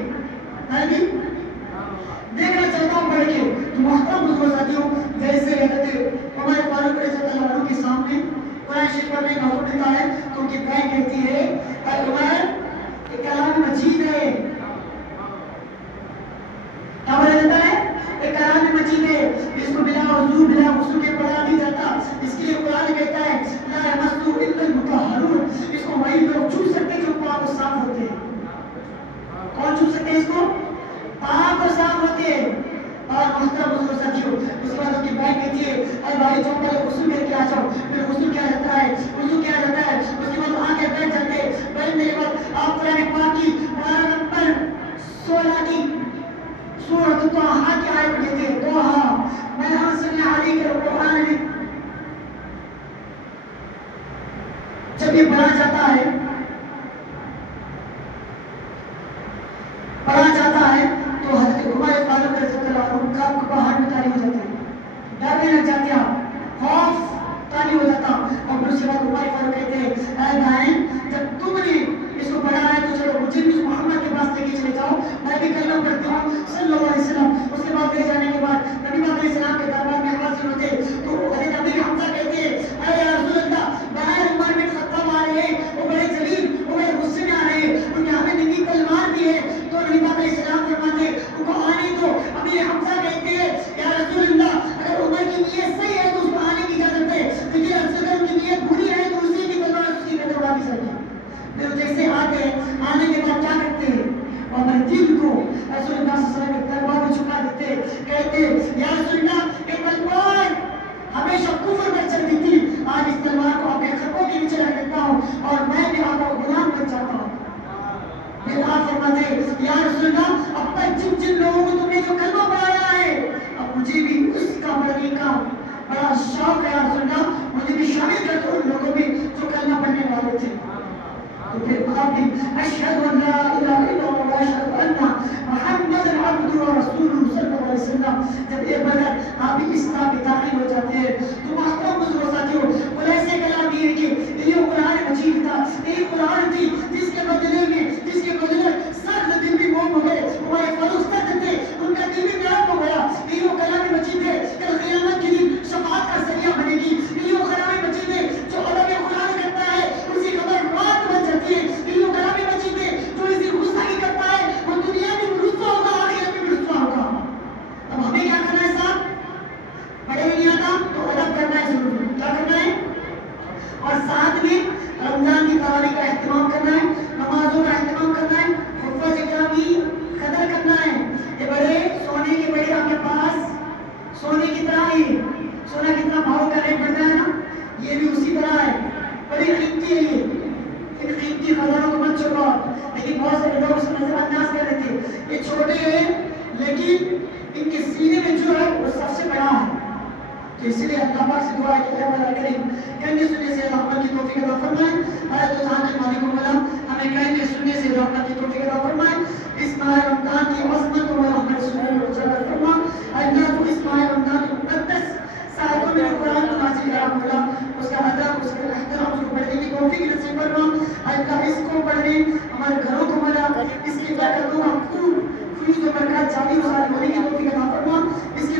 میں بھی دیکھنا چاہتا ہوں پڑھ کے. تو محترم بزرگوں ساتھیوں، جیسے حضرت عمر فاروق رضی اللہ عنہ کے سامنے قرآن شریف پڑھنے کا حکم دیتا ہے تو ان کی بہن کہتی ہے اے عمر یہ کلام مجید ہے. کیا بولا جاتا ہے؟ یہ کلام مجید ہے، اس کو بلا وضو بلا غسل کے پڑھا نہیں جاتا. اس کے لیے قرآن کہتا ہے لا یمسہ الا المطہرون، اس کو وہی لوگ چھو سکتے ہیں جو پاک و صاف ہوتے ہیں. کون چھو سکتے ہیں اس کو؟ پاک و صاف ہوتے ہیں. اور محترم بزرگوں ساتھیوں، اس کے بعد ان کی بہن کہتی ہے اے بھائی جاؤ پہلے غسل کر کے آ جاؤ. پھر غسل کیا جاتا ہے، وضو کیا جاتا ہے، اس کے بعد آ کے بیٹھ جاتے ہیں. بیٹھنے کے بعد آپ قرآن پاک کی پارہ نمبر 16 کی سورۃ طٰہٰ کی آیت پڑھتے ہیں. طٰہٰ ما انزلنا علیک القرآن. جب یہ پڑھا جاتا ہے تو حضرت عمر فاروق رضی اللہ عنہ کا گھبراہٹ میں تاری ہو جاتی ہے، ڈرنے لگ جاتے ہیں، خوف تاری ہو جاتا. اور پھر اس کے بعد عمر فاروق کہتے ہیں اے بہن جب تم نے اس کو پڑھا ہے تو چلو مجھے بھی اس محمد کے پاس لے کے چلے جاؤ، میں بھی کلمہ پڑھتی ہوں صلی اللہ علیہ وسلم. اس کے بعد لے جانے کے بعد نبی پاک علیہ السلام کے دربار میں حاضر ہوتے تو حضرت امیر حمزہ کہتے ہیں اے یا رسول اللہ بہن عمر بن خطاب آ رہے ہیں، وہ بڑے جلیل وہ بڑے غصے میں آ رہے ہیں، ان نے ہمیں نبی تلوار دی ہے. تو نبی پاک علیہ السلام فرماتے ان کو آنے دو. امیر حمزہ کہتے ہیں یا رسول اللہ اگر عمر کی نیت صحیح ہے تو اس کو آنے کی اجازت ہے، لیکن اگر ان کی نیت بری ہے تو اسی کی تلوار اسی کی اڑا دی جائے گی. پھر جیسے آتے ہیں آنے کے بعد کیا کرتے ہیں، وہ اپنے دل کو رسول اللہ صلی اللہ علیہ وسلم کے دربار میں جھکا دیتے، کہتے یا رسول اللہ یہ تلوار ہمیشہ کفر پر چلتی تھی، آج اس تلوار کو اپنے خطوں کے نیچے رکھ دیتا ہوں اور میں بھی آپ کا غلام بن جاتا ہوں. پھر آپ فرماتے یا رسول اللہ اب تک جن جن لوگوں کو تم نے جو کلمہ پڑھایا ہے اب مجھے بھی اس کا پڑھنے کا بڑا شوق ہے. یا رسول اللہ مجھے بھی شامل کر دو ان لوگوں میں جو کلمہ پڑھنے والے تھے. تو پھر آپ بھی اشہد ان لا الہ الا اللہ و اشہد ان محمد عبدہ و رسولہ صلی اللہ علیہ وسلم. جب یہ بدر آپ بھی اسلام میں داخل ہو جاتے ہیں تو محترم بزرگوں ساتھیوں خلاصہ کلام یہ ہے کہ یہ قرآن مجید تھا، یہ قرآن تھی جس کے بدلے سخت دل بھی موم ہو گئے. ہمارے فاروق سخت تھے، ان کا دل بھی نرم ہو گیا. یہ وہ کلام مجید ہے کل قیامت کے دن شفاعت کا ذریعہ بنے گی. یہ وہ کلام مجید ہے جو ادب قرآن کرتا ہے اس کی خبر رات بن جاتی ہے. یہ وہ کلام مجید ہے جو اس کی غصہ کرتا ہے وہ دنیا میں بھی رسوا ہوگا آخرت میں بھی رسوا ہوگا. اب ہمیں کیا کرنا ہے صاحب؟ پڑھے نہیں آتا تو ادب کرنا ہے ضرور. کیا کرنا ہے؟ اور ساتھ میں رمضان کی تراویح کا اہتمام کرنا ہے، نمازوں کا اہتمام کرنا ہے، حفاظ کرام کی قدر کرنا ہے. یہ بڑے سونے کے بڑے آپ کے پاس سونے کی طرح ہی، سونا کتنا بھاؤ کا ریٹ بڑھتا ہے نا، یہ بھی اسی طرح ہے، بڑی قیمتی ہے. یہ ان قیمتی خزانوں کو مت چھپاؤ. لیکن بہت سارے لوگ اس کو نظر انداز کر دیتے ہیں. یہ چھوٹے ہیں لیکن ان کے سینے میں جو ہے وہ سب سے بڑا ہے. تو اس لیے اللہ پاک سے دعا ہے کہ اے مولا کریم کہنے سننے سے رحمت کی توفیق عطا فرمائے. اے تو جہان کے مالک و مولا ہمیں کہنے سننے سے رحمت کی توفیق عطا فرمائے. اس ماہ رمضان کی عظمت و رحمت سننے کو اجازت فرما. اللہ تو اس ماہ رمضان کے مقدس ساعتوں میں قرآن کو نازل کرا مولا، اس کا ادب اس کا احترام اس کو پڑھنے کی توفیق نصیب فرما. اللہ اس کو پڑھنے ہمارے گھروں کو مولا اس کی برکتوں کا خوب فیض و برکات جاری و ساری ہونے کی توفیق عطا فرما. اس کی